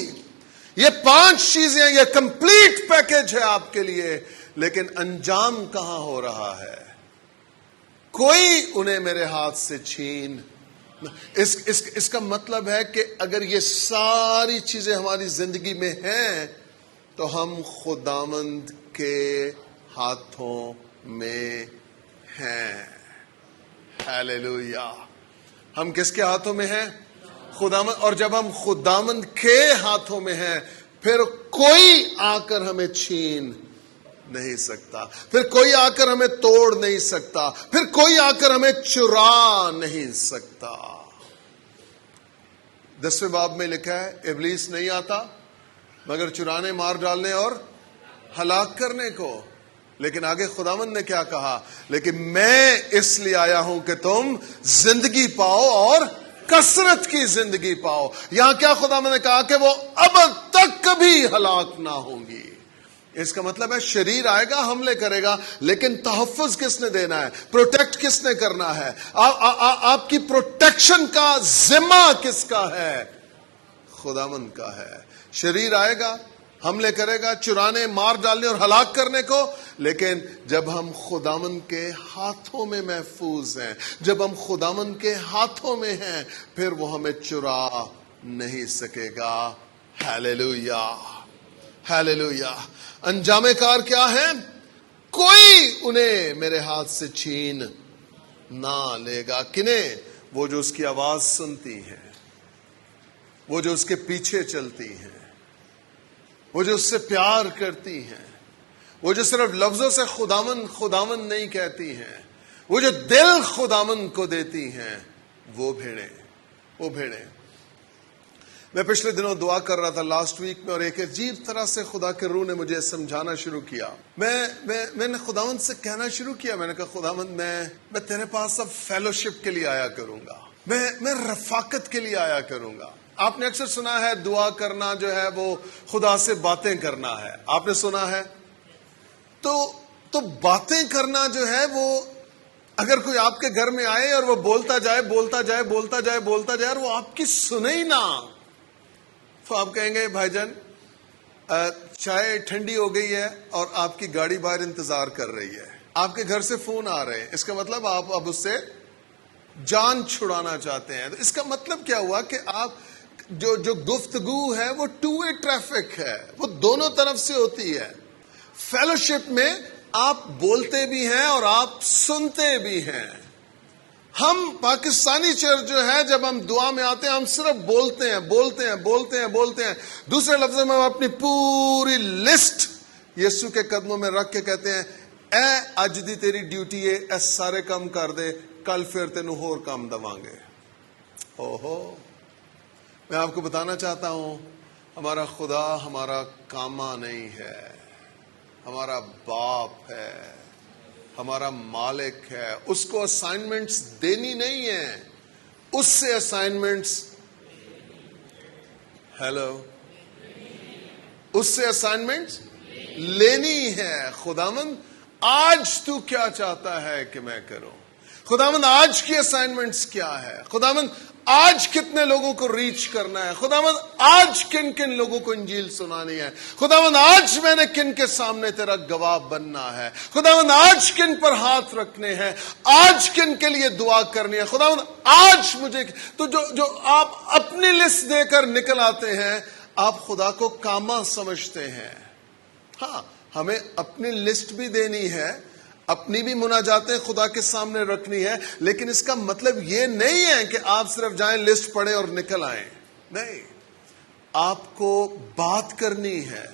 یہ 5 چیزیں, یہ کمپلیٹ پیکج ہے آپ کے لیے. لیکن انجام کہاں ہو رہا ہے؟ کوئی انہیں میرے ہاتھ سے چھین. اس کا مطلب ہے کہ اگر یہ ساری چیزیں ہماری زندگی میں ہیں تو ہم خداوند کے ہاتھوں میں ہیں. ہیلیلویا. ہم کس کے ہاتھوں میں ہیں؟ خداوند. اور جب ہم خداوند کے ہاتھوں میں ہیں, پھر کوئی آ کر ہمیں چھین نہیں سکتا, پھر کوئی آ کر ہمیں توڑ نہیں سکتا, پھر کوئی آ کر ہمیں چرا نہیں سکتا. 10ویں باب میں لکھا ہے, ابلیس نہیں آتا مگر چرانے, مار ڈالنے اور ہلاک کرنے کو. لیکن آگے خداوند نے کیا کہا؟ لیکن میں اس لیے آیا ہوں کہ تم زندگی پاؤ اور کثرت کی زندگی پاؤ. یہاں کیا خداوند نے کہا؟ کہ وہ اب تک کبھی ہلاک نہ ہوں گی. اس کا مطلب ہے شریر آئے گا, حملے کرے گا, لیکن تحفظ کس نے دینا ہے؟ پروٹیکٹ کس نے کرنا ہے؟ آپ کی پروٹیکشن کا ذمہ کس کا ہے؟ خداوند کا ہے. شریر آئے گا, حملے کرے گا, چرانے, مار ڈالنے اور ہلاک کرنے کو, لیکن جب ہم خداوند کے ہاتھوں میں محفوظ ہیں, جب ہم خداوند کے ہاتھوں میں ہیں, پھر وہ ہمیں چرا نہیں سکے گا. Hallelujah, hallelujah. انجام کار کیا ہے؟ کوئی انہیں میرے ہاتھ سے چھین نہ لے گا. کنہیں؟ وہ جو اس کی آواز سنتی ہیں، وہ جو اس کے پیچھے چلتی ہیں، وہ جو اس سے پیار کرتی ہیں، وہ جو صرف لفظوں سے خداوند خداوند نہیں کہتی ہیں، وہ جو دل خداوند کو دیتی ہیں، وہ بھیڑیں. میں پچھلے دنوں دعا کر رہا تھا لاسٹ ویک میں، اور ایک عجیب طرح سے خدا کے روح نے مجھے سمجھانا شروع کیا. میں نے خداوند سے کہنا شروع کیا. میں نے کہا خداوند میں تیرے پاس اب فیلوشپ کے لیے آیا کروں گا، میں رفاقت کے لیے آیا کروں گا. آپ نے اکثر سنا ہے دعا کرنا جو ہے وہ خدا سے باتیں کرنا ہے. آپ نے سنا ہے؟ تو باتیں کرنا جو ہے وہ، اگر کوئی آپ کے گھر میں آئے اور وہ بولتا جائے اور وہ آپ کی سنے ہی نہ، تو آپ کہیں گے بھائی جان چائے ٹھنڈی ہو گئی ہے اور آپ کی گاڑی باہر انتظار کر رہی ہے، آپ کے گھر سے فون آ رہے ہیں، اس کا مطلب آپ اب اس سے جان چھڑانا چاہتے ہیں. تو اس کا مطلب کیا ہوا کہ آپ جو گفتگو ہے وہ ٹو وے ٹریفک ہے، وہ دونوں طرف سے ہوتی ہے. فیلوشپ میں آپ بولتے بھی ہیں اور آپ سنتے بھی ہیں. ہم پاکستانی چرچ جو ہے جب ہم دعا میں آتے ہیں ہم صرف بولتے ہیں. دوسرے لفظوں میں ہم اپنی پوری لسٹ یسوع کے قدموں میں رکھ کے کہتے ہیں اے اج دی تیری ڈیوٹی ہے، اے سارے کام کر دے، کل پھر تینوں ہور کام دواں گے. میں آپ کو بتانا چاہتا ہوں ہمارا خدا ہمارا کاما نہیں ہے، ہمارا باپ ہے، ہمارا مالک ہے. اس کو اسائنمنٹس دینی نہیں ہے، اس سے اسائنمنٹس لینی ہے. خداوند آج تو کیا چاہتا ہے کہ میں کروں؟ خداوند آج کی اسائنمنٹس کیا ہے؟ خداوند آج کتنے لوگوں کو ریچ کرنا ہے؟ خداوند آج کن کن لوگوں کو انجیل سنانی ہے؟ خداوند آج میں نے کن کے سامنے تیرا گواہ بننا ہے؟ خداوند آج کن پر ہاتھ رکھنے ہیں؟ آج کن کے لیے دعا کرنی ہے؟ خداوند آج مجھے تو جو آپ اپنی لسٹ دے کر نکل آتے ہیں آپ خدا کو کاما سمجھتے ہیں. ہاں ہمیں اپنی لسٹ بھی دینی ہے، اپنی بھی مناجاتیں خدا کے سامنے رکھنی ہے، لیکن اس کا مطلب یہ نہیں ہے کہ آپ صرف جائیں لسٹ پڑھیں اور نکل آئیں. نہیں، آپ کو بات کرنی ہے،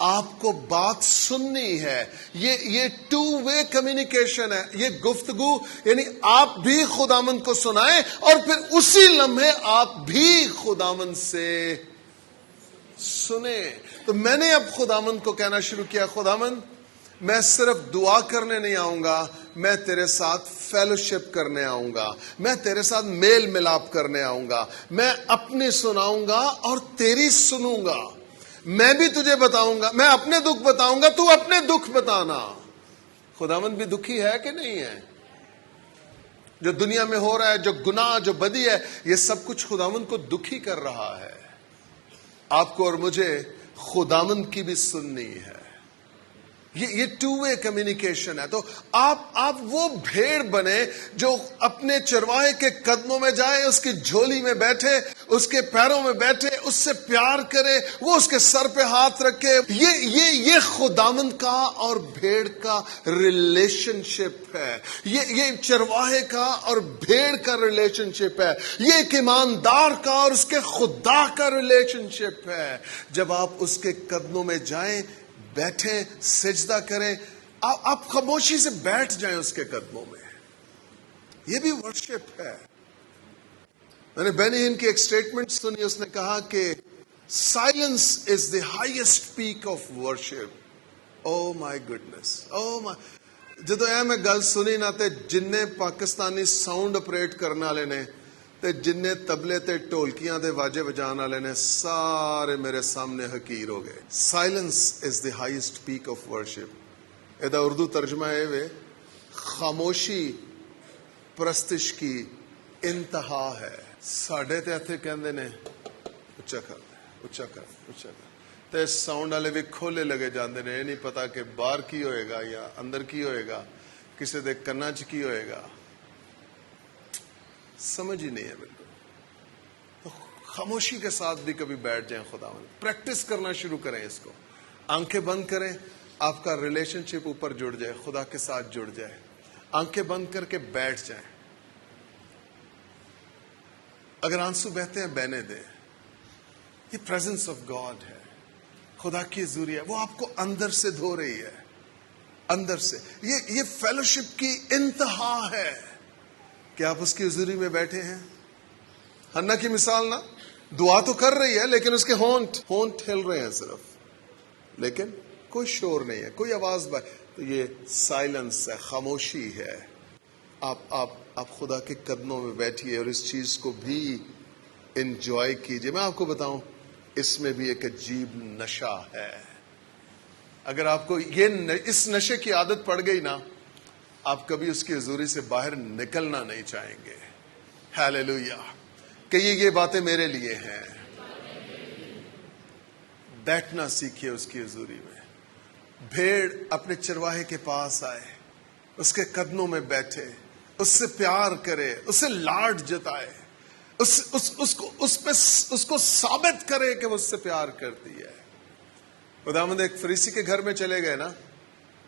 آپ کو بات سننی ہے. یہ ٹو وے کمیونیکیشن ہے، یہ گفتگو، یعنی آپ بھی خداوند کو سنائیں اور پھر اسی لمحے آپ بھی خداوند سے سنیں. تو میں نے اب خداوند کو کہنا شروع کیا خداوند میں صرف دعا کرنے نہیں آؤں گا، میں تیرے ساتھ فیلوشپ کرنے آؤں گا، میں تیرے ساتھ میل ملاپ کرنے آؤں گا. میں اپنی سناؤں گا اور تیری سنوں گا. میں بھی تجھے بتاؤں گا، میں اپنے دکھ بتاؤں گا، تو اپنے دکھ بتانا. خداوند بھی دکھی ہے کہ نہیں ہے؟ جو دنیا میں ہو رہا ہے، جو گناہ، جو بدی ہے، یہ سب کچھ خداوند کو دکھی کر رہا ہے. آپ کو اور مجھے خداوند کی بھی سننی ہے. یہ ٹو وے کمیونیکیشن ہے. تو آپ وہ بھیڑ بنے جو اپنے چرواہے کے قدموں میں جائے، اس کی جھولی میں بیٹھے، اس کے پیروں میں بیٹھے، اس سے پیار کرے، وہ اس کے سر پہ ہاتھ رکھے. یہ خداوند کا اور بھیڑ کا ریلیشن شپ ہے. یہ چرواہے کا اور بھیڑ کا ریلیشن شپ ہے. یہ ایک ایماندار کا اور اس کے خدا کا ریلیشن شپ ہے. جب آپ اس کے قدموں میں جائیں، بیٹھیں، سجدہ کریں، آپ خاموشی سے بیٹھ جائیں اس کے قدموں میں، یہ بھی ورشپ ہے. میں نے بینی ہن کی ایک سٹیٹمنٹ سنی، اس نے کہا کہ silence is the highest peak of worship. Oh my goodness, جدو میں گل سنی نہ تے جن پاکستانی ساؤنڈ اپریٹ کرنے والے نے تے جن تبلے تے ٹولکیاں دے واجے بجان والے نے سارے میرے سامنے حقیر ہو گئے. Silence is the highest peak of worship. یہ اردو ترجمہ ہے وے خاموشی پرستش کی انتہا ہے. ساڈے تے اتھے کہندے نے اچھا کر تے ساؤنڈ والے بھی کھولے لگے جاندے نے. یہ نہیں پتا کہ باہر کی ہوئے گا یا اندر کی ہوئے گا، کسی دے کنا چ کی ہوئے گا، سمجھ ہی نہیں ہے بالکل. تو خاموشی کے ساتھ بھی کبھی بیٹھ جائیں. خداوند پریکٹس کرنا شروع کریں اس کو. آنکھیں بند کریں آپ کا ریلیشن شپ اوپر جڑ جائے, خدا کے ساتھ جڑ جائے. آنکھیں بند کر کے بیٹھ جائیں. اگر آنسو بہتے ہیں بہنے دیں. یہ پریزنس آف گاڈ ہے, خدا کی حضوری ہے, وہ آپ کو اندر سے دھو رہی ہے, اندر سے. یہ فیلوشپ کی انتہا ہے کہ آپ اس کی حضوری میں بیٹھے ہیں. حنا کی مثال نا, دعا تو کر رہی ہے لیکن اس کے ہونٹ ہل رہے ہیں صرف, لیکن کوئی شور نہیں ہے, کوئی آواز. تو یہ سائلنس ہے, خاموشی ہے. آپ خدا کے قدموں میں بیٹھیے اور اس چیز کو بھی انجوائے کیجئے. میں آپ کو بتاؤں, اس میں بھی ایک عجیب نشہ ہے. اگر آپ کو اس نشے کی عادت پڑ گئی نا, آپ کبھی اس کی حضوری سے باہر نکلنا نہیں چاہیں گے. ہیلیلویا. کہیے یہ باتیں میرے لیے ہیں. بیٹھنا سیکھیے اس کی حضوری میں. بھیڑ اپنے چرواہے کے پاس آئے, اس کے قدموں میں بیٹھے, اس سے پیار کرے, اس سے لاڈ جتائے, اس کو ثابت کرے کہ وہ اس سے پیار کرتی ہے. خداوند ایک فریسی کے گھر میں چلے گئے نا,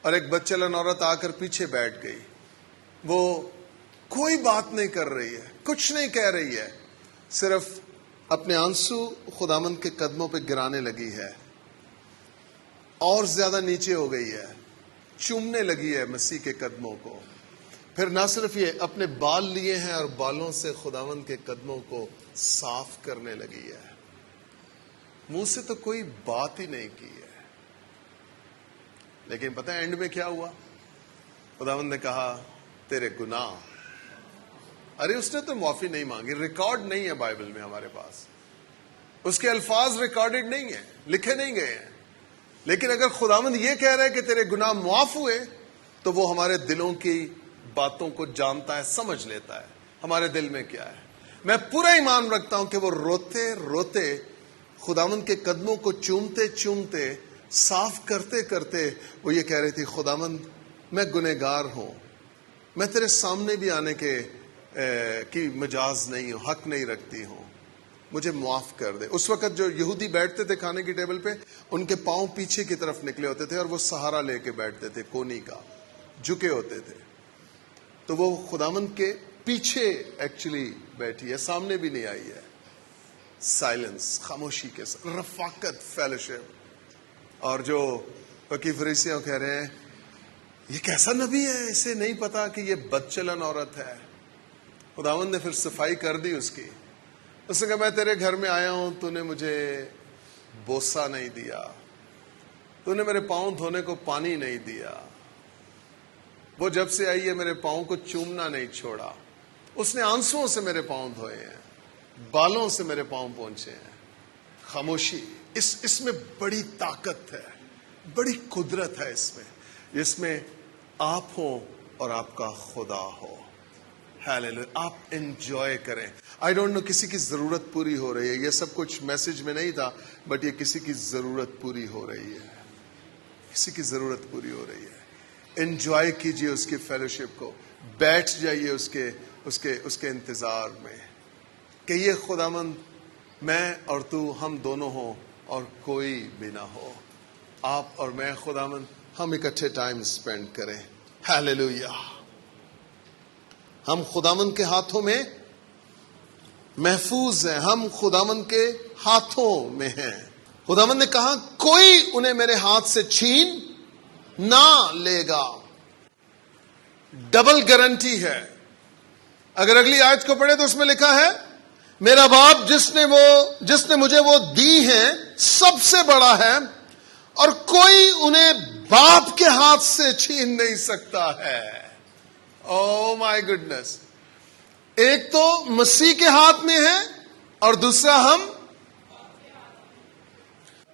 اور ایک بچلن عورت آ کر پیچھے بیٹھ گئی. وہ کوئی بات نہیں کر رہی ہے, کچھ نہیں کہہ رہی ہے, صرف اپنے آنسو خداوند کے قدموں پہ گرانے لگی ہے, اور زیادہ نیچے ہو گئی ہے, چومنے لگی ہے مسیح کے قدموں کو. پھر نہ صرف یہ, اپنے بال لیے ہیں اور بالوں سے خداوند کے قدموں کو صاف کرنے لگی ہے. منہ سے تو کوئی بات ہی نہیں کی ہے, لیکن پتہ ہے اینڈ میں کیا ہوا؟ خداوند نے کہا تیرے گناہ. ارے اس نے تو معافی نہیں مانگی, ریکارڈ نہیں ہے بائبل میں ہمارے پاس, اس کے الفاظ ریکارڈڈ نہیں ہیں, لکھے نہیں گئے ہیں. لیکن اگر خداوند یہ کہہ رہے کہ تیرے گناہ معاف ہوئے, تو وہ ہمارے دلوں کی باتوں کو جانتا ہے, سمجھ لیتا ہے ہمارے دل میں کیا ہے. میں پورا ایمان رکھتا ہوں کہ وہ روتے روتے خداوند کے قدموں کو چومتے چومتے, صاف کرتے کرتے وہ یہ کہہ رہی تھی, خداوند میں گنہگار ہوں, میں تیرے سامنے بھی آنے کی مجاز نہیں ہوں, حق نہیں رکھتی ہوں, مجھے معاف کر دے. اس وقت جو یہودی بیٹھتے تھے کھانے کی ٹیبل پہ, ان کے پاؤں پیچھے کی طرف نکلے ہوتے تھے اور وہ سہارا لے کے بیٹھتے تھے, کونی کا, جھکے ہوتے تھے. تو وہ خداوند کے پیچھے ایکچولی بیٹھی ہے, سامنے بھی نہیں آئی ہے. سائلنس, خاموشی کے ساتھ, رفاقت, فیلوشپ. اور جو فقی فریسیوں کہہ رہے ہیں یہ کیسا نبی ہے, اسے نہیں پتا کہ یہ بدچلن عورت ہے. خداوند نے پھر صفائی کر دی اس کی. اس نے کہا میں تیرے گھر میں آیا ہوں, تو نے مجھے بوسہ نہیں دیا, تو نے میرے پاؤں دھونے کو پانی نہیں دیا, وہ جب سے آئی ہے میرے پاؤں کو چومنا نہیں چھوڑا. اس نے آنسوؤں سے میرے پاؤں دھوئے ہیں, بالوں سے میرے پاؤں پہنچے ہیں. خاموشی, اس میں بڑی طاقت ہے, بڑی قدرت ہے اس میں آپ ہو اور آپ کا خدا ہو. ہیلیلویا. آپ انجوائے کریں. آئی ڈونٹ نو کسی کی ضرورت پوری ہو رہی ہے, یہ سب کچھ میسج میں نہیں تھا, بٹ یہ کسی کی ضرورت پوری ہو رہی ہے, کسی کی ضرورت پوری ہو رہی ہے. انجوائے کیجئے اس کی فیلوشپ کو, بیٹھ جائیے اس کے انتظار میں. کہیے خداوند میں اور تو ہم دونوں ہوں اور کوئی بھی نہ ہو, آپ اور میں خداوند ہم اکٹھے ٹائم سپینڈ کریں. ہیلیلویا. ہم خداوند کے ہاتھوں میں محفوظ ہیں, ہم خداوند کے ہاتھوں میں ہیں. خداوند نے کہا کوئی انہیں میرے ہاتھ سے چھین نہ لے گا. ڈبل گارنٹی ہے. اگر اگلی آیت کو پڑھے تو اس میں لکھا ہے میرا باپ جس نے مجھے وہ دی ہیں سب سے بڑا ہے, اور کوئی انہیں باپ کے ہاتھ سے چھین نہیں سکتا ہے. او مائی گڈنس. ایک تو مسیح کے ہاتھ میں ہے اور دوسرا ہم.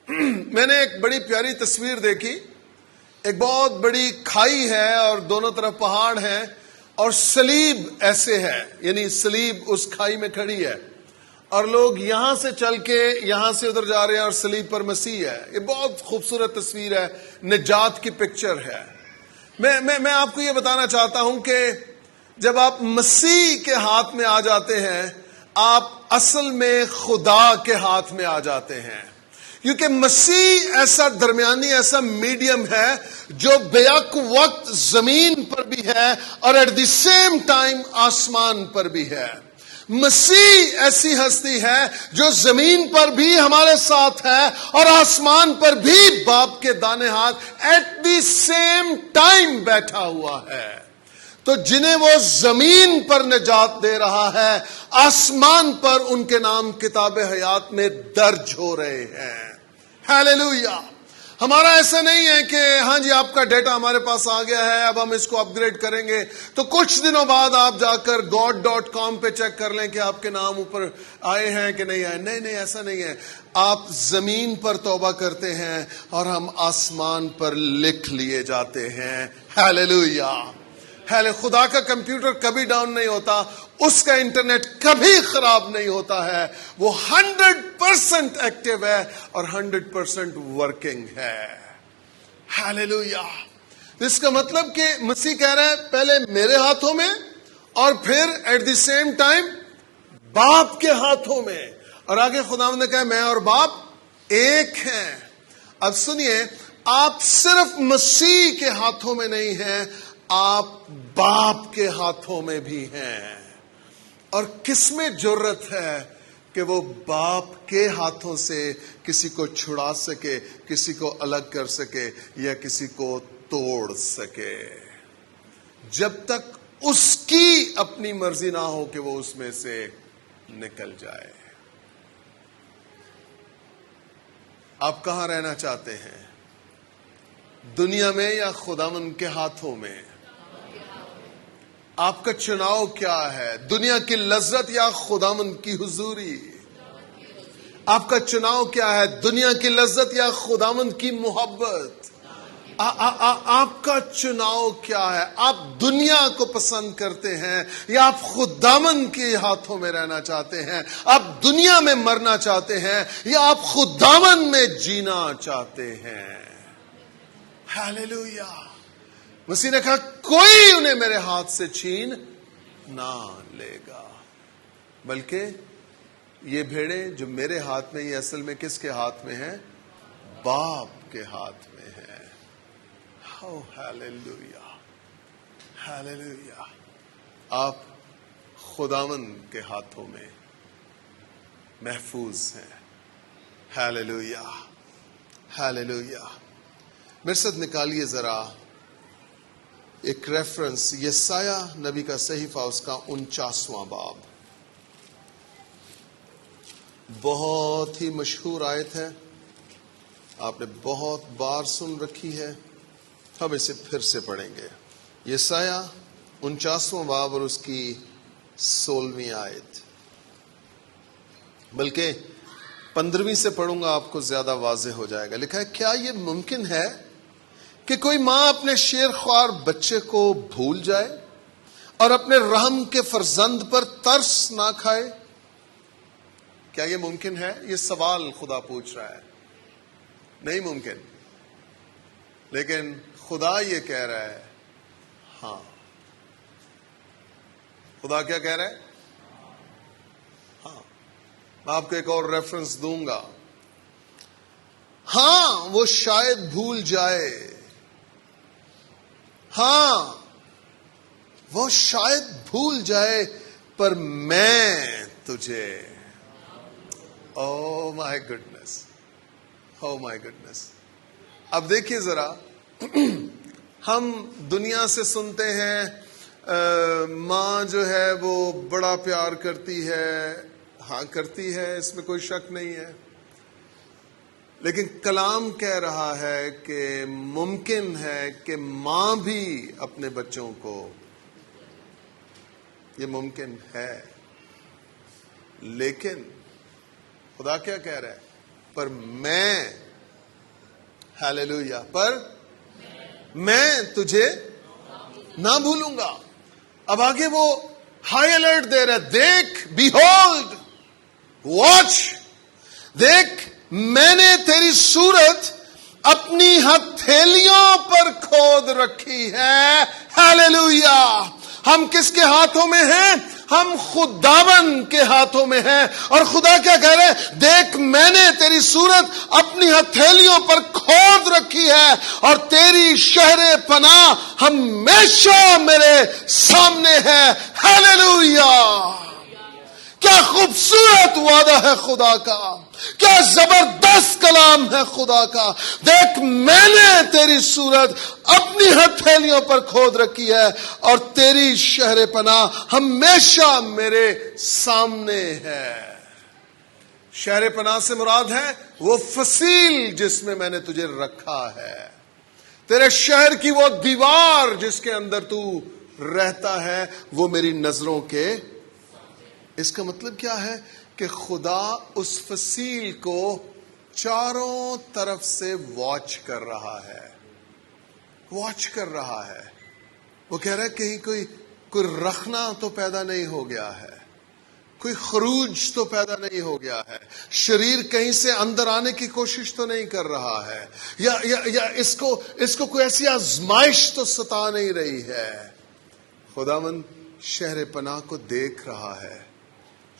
میں نے ایک بڑی پیاری تصویر دیکھی. ایک بہت بڑی کھائی ہے اور دونوں طرف پہاڑ ہیں, اور صلیب ایسے ہے, یعنی صلیب اس کھائی میں کھڑی ہے, اور لوگ یہاں سے چل کے یہاں سے ادھر جا رہے ہیں اور صلیب پر مسیح ہے. یہ بہت خوبصورت تصویر ہے, نجات کی پکچر ہے. میں آپ کو یہ بتانا چاہتا ہوں کہ جب آپ مسیح کے ہاتھ میں آ جاتے ہیں, آپ اصل میں خدا کے ہاتھ میں آ جاتے ہیں, کیونکہ مسیح ایسا درمیانی، ایسا میڈیم ہے جو بیک وقت زمین پر بھی ہے اور ایٹ دی سیم ٹائم آسمان پر بھی ہے۔ مسیح ایسی ہستی ہے جو زمین پر بھی ہمارے ساتھ ہے اور آسمان پر بھی باپ کے دانے ہاتھ ایٹ دی سیم ٹائم بیٹھا ہوا ہے۔ تو جنہیں وہ زمین پر نجات دے رہا ہے، آسمان پر ان کے نام کتاب حیات میں درج ہو رہے ہیں۔ ہاللویا۔ ہمارا ایسا نہیں ہے کہ ہاں جی آپ کا ڈیٹا ہمارے پاس آ گیا ہے، اب ہم اس کو اپ گریڈ کریں گے تو کچھ دنوں بعد آپ جا کر god.com پہ چیک کر لیں کہ آپ کے نام اوپر آئے ہیں کہ نہیں آئے۔ نہیں نہیں، ایسا نہیں ہے۔ آپ زمین پر توبہ کرتے ہیں اور ہم آسمان پر لکھ لیے جاتے ہیں۔ ہاللویا۔ خدا کا کمپیوٹر کبھی ڈاؤن نہیں ہوتا، اس کا انٹرنیٹ کبھی خراب نہیں ہوتا ہے، وہ 100% ایکٹیو ہے اور 100% ورکنگ ہے۔ ہاللویا۔ اس کا مطلب کہ مسیح کہہ رہا ہے پہلے میرے ہاتھوں میں اور پھر ایٹ دی سیم ٹائم باپ کے ہاتھوں میں، اور آگے خدا نے کہا میں اور باپ ایک ہیں۔ اب سنیے، آپ صرف مسیح کے ہاتھوں میں نہیں ہیں، آپ باپ کے ہاتھوں میں بھی ہیں۔ اور کس میں جرت ہے کہ وہ باپ کے ہاتھوں سے کسی کو چھڑا سکے، کسی کو الگ کر سکے یا کسی کو توڑ سکے، جب تک اس کی اپنی مرضی نہ ہو کہ وہ اس میں سے نکل جائے۔ آپ کہاں رہنا چاہتے ہیں؟ دنیا میں یا خداوند کے ہاتھوں میں؟ آپ کا چناؤ کیا ہے؟ دنیا کی لذت یا خداوند کی حضوری؟ آپ کا چناؤ کیا ہے؟ دنیا کی لذت یا خداوند کی محبت؟ آپ کا چناؤ کیا ہے؟ آپ دنیا کو پسند کرتے ہیں یا آپ خداوند کے ہاتھوں میں رہنا چاہتے ہیں؟ آپ دنیا میں مرنا چاہتے ہیں یا آپ خداوند میں جینا چاہتے ہیں؟ ہاللویا۔ مسیح نے کہا کوئی انہیں میرے ہاتھ سے چھین نہ لے گا، بلکہ یہ بھیڑیں جو میرے ہاتھ میں، یہ اصل میں کس کے ہاتھ میں ہیں؟ باپ کے ہاتھ میں ہے۔ Hallelujah, hallelujah. آپ خداوند کے ہاتھوں میں محفوظ ہیں۔ Hallelujah, hallelujah. میرے ساتھ نکالیے ذرا ایک ریفرنس، یسایہ نبی کا صحیفہ، اس کا 49واں باب، بہت ہی مشہور آیت ہے، آپ نے بہت بار سن رکھی ہے، ہم اسے پھر سے پڑھیں گے۔ یسایہ 49واں باب اور اس کی 16ویں آیت، بلکہ 15ویں سے پڑھوں گا، آپ کو زیادہ واضح ہو جائے گا۔ لکھا ہے، کیا یہ ممکن ہے کہ کوئی ماں اپنے شیر خوار بچے کو بھول جائے اور اپنے رحم کے فرزند پر ترس نہ کھائے؟ کیا یہ ممکن ہے؟ یہ سوال خدا پوچھ رہا ہے۔ نہیں ممکن، لیکن خدا یہ کہہ رہا ہے ہاں۔ خدا کیا کہہ رہا ہے؟ ہاں۔ میں آپ کو ایک اور ریفرنس دوں گا۔ ہاں، وہ شاید بھول جائے، ہاں وہ شاید بھول جائے، پر میں تجھے، او my goodness, O my goodness. اب دیکھیے ذرا، ہم دنیا سے سنتے ہیں ماں جو ہے وہ بڑا پیار کرتی ہے، ہاں کرتی ہے، اس میں کوئی شک نہیں ہے، لیکن کلام کہہ رہا ہے کہ ممکن ہے کہ ماں بھی اپنے بچوں کو، یہ ممکن ہے، لیکن خدا کیا کہہ رہا ہے؟ پر میں، ہاللویا، پر میں تجھے نہ بھولوں گا۔ اب آگے وہ ہائی الرٹ دے رہا ہے، دیکھ، بیہولڈ، واچ، دیکھ میں نے تیری صورت اپنی ہتھیلیوں پر کھود رکھی ہے۔ ہاللویا۔ ہم کس کے ہاتھوں میں ہیں؟ ہم خداوند کے ہاتھوں میں ہیں. اور خدا کیا کہہ رہے ہیں؟ دیکھ میں نے تیری صورت اپنی ہتھیلیوں پر کھود رکھی ہے اور تیری شہر پناہ ہمیشہ میرے سامنے ہے. ہاللیلویا! کیا خوبصورت وعدہ ہے خدا کا، کیا زبردست کلام ہے خدا کا. دیکھ میں نے تیری صورت اپنی ہتھیلیوں پر کھود رکھی ہے اور تیری شہر پناہ ہمیشہ میرے سامنے ہے. شہر پناہ سے مراد ہے وہ فصیل جس میں نے تجھے رکھا ہے، تیرے شہر کی وہ دیوار جس کے اندر تو رہتا ہے، وہ میری نظروں کے. اس کا مطلب کیا ہے؟ کہ خدا اس فصیل کو چاروں طرف سے واچ کر رہا ہے، واچ کر رہا ہے. وہ کہہ رہا ہے کہیں کوئی رخنا تو پیدا نہیں ہو گیا ہے، کوئی خروج تو پیدا نہیں ہو گیا ہے، شریر کہیں سے اندر آنے کی کوشش تو نہیں کر رہا ہے، یا اس کو کوئی ایسی آزمائش تو ستا نہیں رہی ہے. خداوند شہر پناہ کو دیکھ رہا ہے،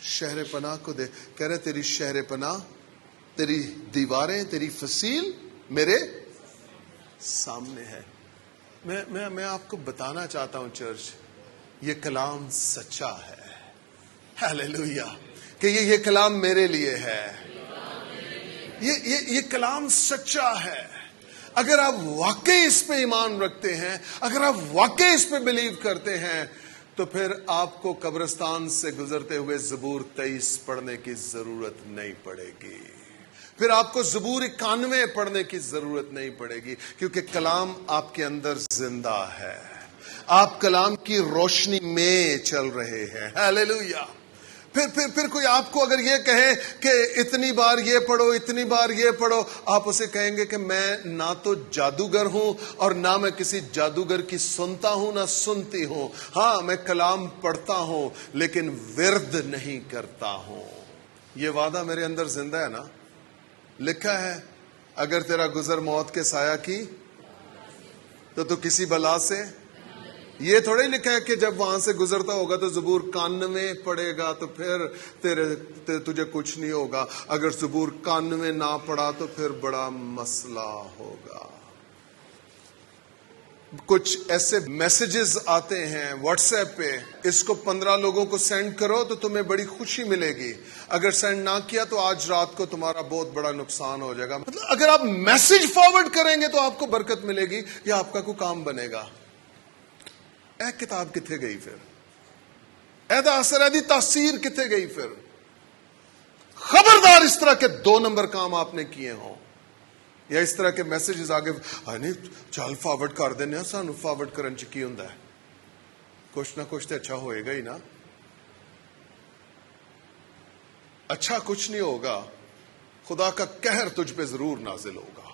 شہر پناہ کو دیکھ. کہہ رہے تیری شہر پناہ، تیری دیواریں، تیری فصیل میرے سامنے ہے. میں آپ کو بتانا چاہتا ہوں چرچ، یہ کلام سچا ہے. ہاللیلویا! کہ یہ کلام میرے لیے ہے، یہ کلام سچا ہے. اگر آپ واقعی اس پہ ایمان رکھتے ہیں، اگر آپ واقعی اس پہ بلیو کرتے ہیں، تو پھر آپ کو قبرستان سے گزرتے ہوئے زبور 23 پڑھنے کی ضرورت نہیں پڑے گی، پھر آپ کو زبور 91 پڑھنے کی ضرورت نہیں پڑے گی، کیونکہ کلام آپ کے اندر زندہ ہے. آپ کلام کی روشنی میں چل رہے ہیں. ہاللیلویا! پھر کوئی آپ کو اگر یہ کہے کہ اتنی بار یہ پڑھو، اتنی بار یہ پڑھو، آپ اسے کہیں گے کہ میں نہ تو جادوگر ہوں اور نہ میں کسی جادوگر کی سنتا ہوں نہ سنتی ہوں. ہاں میں کلام پڑھتا ہوں لیکن ورد نہیں کرتا ہوں. یہ وعدہ میرے اندر زندہ ہے نا. لکھا ہے اگر تیرا گزر موت کے سایہ کی تو کسی بلا سے. یہ تھوڑے لکھا ہے کہ جب وہاں سے گزرتا ہوگا تو زبور 91 پڑھے گا تو پھر تجھے کچھ نہیں ہوگا. اگر زبور 91 نہ پڑھا تو پھر بڑا مسئلہ ہوگا. کچھ ایسے میسیجز آتے ہیں واٹس ایپ پہ، اس کو 15 لوگوں کو سینڈ کرو تو تمہیں بڑی خوشی ملے گی، اگر سینڈ نہ کیا تو آج رات کو تمہارا بہت بڑا نقصان ہو جائے گا. مطلب اگر آپ میسیج فارورڈ کریں گے تو آپ کو برکت ملے گی یا آپ کا کوئی کام بنے گا. اے کتاب کتنے گئی پھر؟ اے اثر ایدی تاثیر کتنے گئی پھر؟ خبردار اس طرح کے 2 نمبر کام آپ نے کیے ہوں یا اس طرح کے میسیجز آگے چل فارورڈ کر دینے، سانو فارورڈ کرن چ کی ہوندا ہے، کچھ نہ کچھ تو اچھا ہوئے گا ہی نا. اچھا کچھ نہیں ہوگا، خدا کا قہر تجھ پہ ضرور نازل ہوگا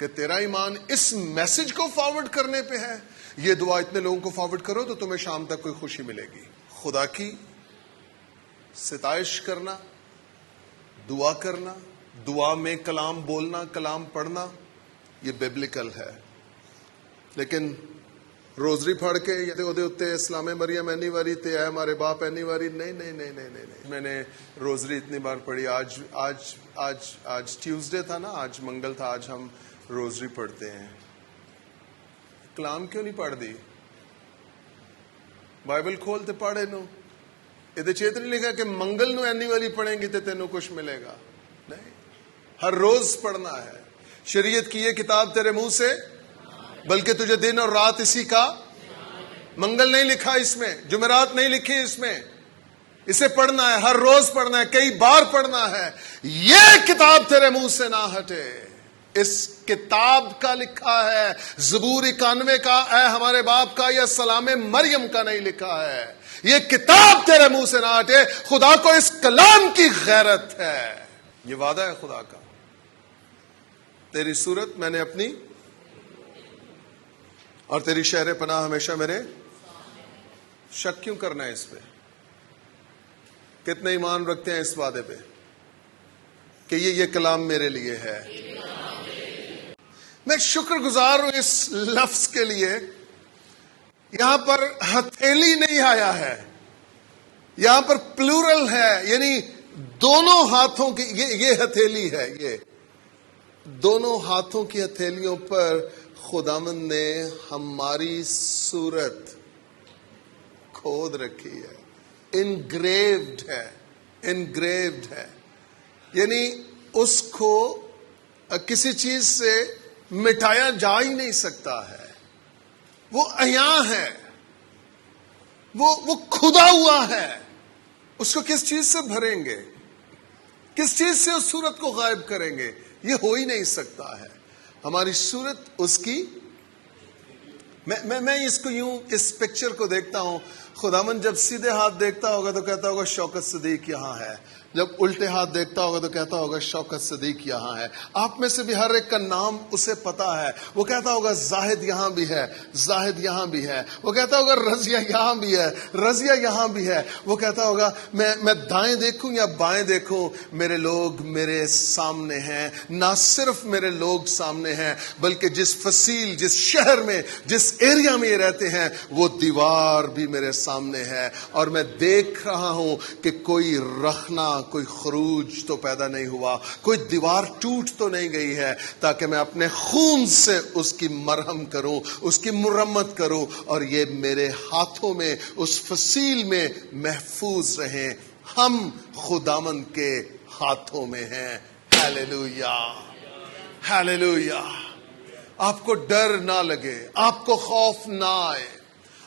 کہ تیرا ایمان اس میسج کو فارورڈ کرنے پہ ہے. یہ دعا اتنے لوگوں کو فارورڈ کرو تو تمہیں شام تک کوئی خوشی ملے گی. خدا کی ستائش کرنا، دعا کرنا، دعا میں کلام بولنا، کلام پڑھنا، یہ بیبلیکل ہے. لیکن روزری پڑھ کے یا دے اتے اسلام مریم اینی واری تے اے ہمارے باپ اینی واری، نہیں نہیں نہیں نہیں نہیں. میں نے روزری اتنی بار پڑھی. آج ٹیوزڈے تھا نا، آج منگل تھا، آج ہم روزری پڑھتے ہیں. کلام کیوں نہیں پڑھ دی؟ بائبل کھول تے پڑھے نو. یہ چیت نہیں لکھا کہ منگل نو اینی والی پڑھیں گی تے تینوں کچھ ملے گا. نہیں، ہر روز پڑھنا ہے. شریعت کی یہ کتاب تیرے منہ سے، بلکہ تجھے دن اور رات اسی کا. منگل نہیں لکھا اس میں، جمعرات نہیں لکھی اس میں. اسے پڑھنا ہے، ہر روز پڑھنا ہے، کئی بار پڑھنا ہے. یہ کتاب تیرے منہ سے نہ ہٹے. اس کتاب کا لکھا ہے، زبور 91 کا، اے ہمارے باپ کا، یا سلام مریم کا نہیں لکھا ہے. یہ کتاب تیرے منہ سے نہ ہٹے. خدا کو اس کلام کی غیرت ہے. یہ وعدہ ہے خدا کا. تیری صورت میں نے اپنی اور تیری شہر پناہ ہمیشہ میرے. شک کیوں کرنا ہے اس پہ؟ کتنے ایمان رکھتے ہیں اس وعدے پہ کہ یہ کلام میرے لیے ہے؟ میں شکر گزار ہوں اس لفظ کے لیے. یہاں پر ہتھیلی نہیں آیا ہے، یہاں پر پلورل ہے، یعنی دونوں ہاتھوں کی یہ ہتھیلی ہے، یہ دونوں ہاتھوں کی ہتھیلیوں پر خداوند نے ہماری صورت کھود رکھی ہے، انگریوڈ ہے، انگریوڈ ہے، یعنی اس کو کسی چیز سے مٹایا جا ہی نہیں سکتا ہے، وہ عیاں ہے، وہ کھدا ہوا ہے۔ اس کو کس چیز سے بھریں گے، کس چیز سے اس صورت کو غائب کریں گے؟ یہ ہو ہی نہیں سکتا ہے۔ ہماری صورت اس کی، میں اس کو یوں، اس پکچر کو دیکھتا ہوں، خداوند جب سیدھے ہاتھ دیکھتا ہوگا تو کہتا ہوگا شوکت صدیق یہاں ہے، جب الٹے ہاتھ دیکھتا ہوگا تو کہتا ہوگا شوکت صدیق یہاں ہے۔ آپ میں سے بھی ہر ایک کا نام اسے پتا ہے، وہ کہتا ہوگا زاہد یہاں بھی ہے، زاہد یہاں بھی ہے، وہ کہتا ہوگا رضیہ یہاں بھی ہے، رضیہ یہاں بھی ہے، وہ کہتا ہوگا میں دائیں دیکھوں یا بائیں دیکھوں، میرے لوگ میرے سامنے ہیں۔ نہ صرف میرے لوگ سامنے ہیں، بلکہ جس فصیل، جس شہر میں، جس ایریا میں یہ رہتے ہیں، وہ دیوار بھی میرے سامنے ہے، اور میں دیکھ رہا ہوں کہ کوئی رخنا، کوئی خروج تو پیدا نہیں ہوا، کوئی دیوار ٹوٹ تو نہیں گئی ہے، تاکہ میں اپنے خون سے اس کی مرہم کروں، اس کی مرمت کروں، اور یہ میرے ہاتھوں میں، اس فصیل میں محفوظ رہیں۔ ہم خداوند کے ہاتھوں میں ہیں۔ Hallelujah, hallelujah. آپ کو ڈر نہ لگے، آپ کو خوف نہ آئے۔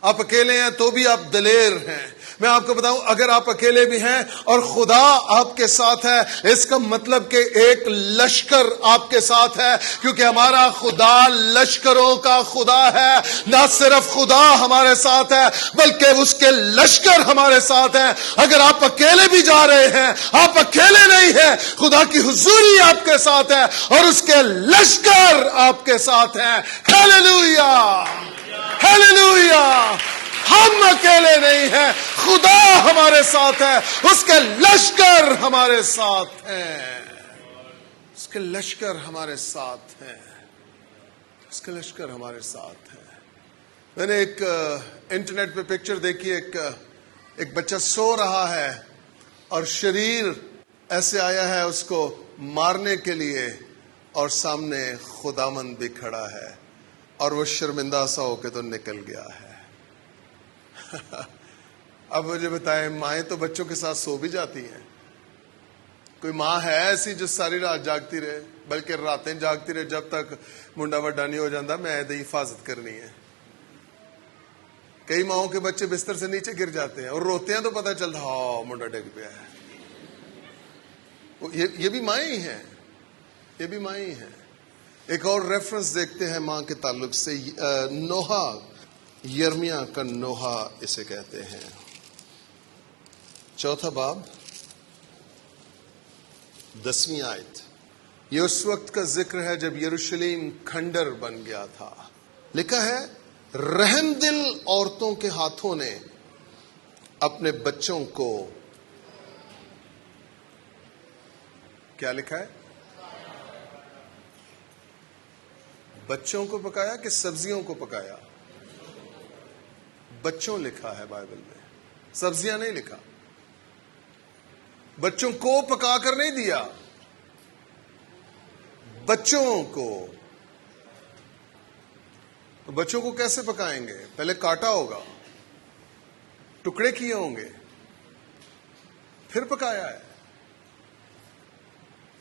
آپ اکیلے ہیں تو بھی آپ دلیر ہیں۔ میں آپ کو بتاؤں، اگر آپ اکیلے بھی ہیں اور خدا آپ کے ساتھ ہے، اس کا مطلب کہ ایک لشکر آپ کے ساتھ ہے، کیونکہ ہمارا خدا لشکروں کا خدا ہے۔ نہ صرف خدا ہمارے ساتھ ہے، بلکہ اس کے لشکر ہمارے ساتھ ہیں۔ اگر آپ اکیلے بھی جا رہے ہیں، آپ اکیلے نہیں ہیں، خدا کی حضوری آپ کے ساتھ ہے اور اس کے لشکر آپ کے ساتھ ہیں۔ Hallelujah, hallelujah. ہم اکیلے نہیں ہیں، خدا ہمارے ساتھ ہے، اس کے لشکر ہمارے ساتھ ہیں، اس کے لشکر ہمارے ساتھ ہیں، اس کے لشکر ہمارے ساتھ ہیں۔ میں نے ایک انٹرنیٹ پہ پکچر دیکھی، ایک بچہ سو رہا ہے اور شریر ایسے آیا ہے اس کو مارنے کے لیے، اور سامنے خداوند بھی کھڑا ہے، اور وہ شرمندہ سا ہو کے تو نکل گیا ہے۔ اب مجھے بتائیں، مائیں تو بچوں کے ساتھ سو بھی جاتی ہیں؟ کوئی ماں ہے ایسی جو ساری رات جاگتی رہے، بلکہ راتیں جاگتی رہے جب تک منڈا وڈا نہیں ہو جاتا میں دی حفاظت کرنی ہے؟ کئی ماؤں کے بچے بستر سے نیچے گر جاتے ہیں اور روتے ہیں تو پتہ چلتا ہاں منڈا ڈگ پیا ہے۔ یہ بھی مائیں ہی ہیں، یہ بھی مائیں ہی ہیں۔ ایک اور ریفرنس دیکھتے ہیں ماں کے تعلق سے، نوحہ، یرمیہ کا نوحہ اسے کہتے ہیں، 4 باب 10 آیت۔ یہ اس وقت کا ذکر ہے جب یروشلم کھنڈر بن گیا تھا۔ لکھا ہے، رحم دل عورتوں کے ہاتھوں نے اپنے بچوں کو، کیا لکھا ہے؟ بچوں کو پکایا کہ سبزیوں کو پکایا؟ بچوں لکھا ہے بائبل میں، سبزیاں نہیں لکھا۔ بچوں کو پکا کر نہیں دیا، بچوں کو۔ بچوں کو کیسے پکائیں گے؟ پہلے کاٹا ہوگا، ٹکڑے کیے ہوں گے، پھر پکایا ہے۔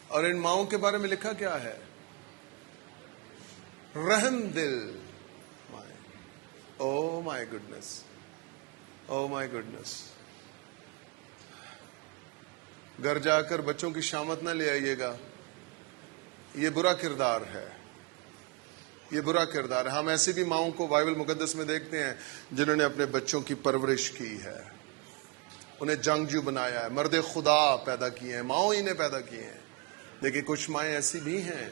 اور ان ماؤں کے بارے میں لکھا کیا ہے؟ رحم دل۔ او my goodness, O my goodness. گھر جا کر بچوں کی شامت نہ لے آئیے گا، یہ برا کردار ہے، یہ برا کردار ہے۔ ہم ایسی بھی ماؤں کو بائبل مقدس میں دیکھتے ہیں جنہوں نے اپنے بچوں کی پرورش کی ہے، انہیں جنگجو بنایا ہے، مرد خدا پیدا کیے ہیں، ماؤں ہی نے پیدا کیے ہیں۔ لیکن کچھ مائیں ایسی بھی ہیں،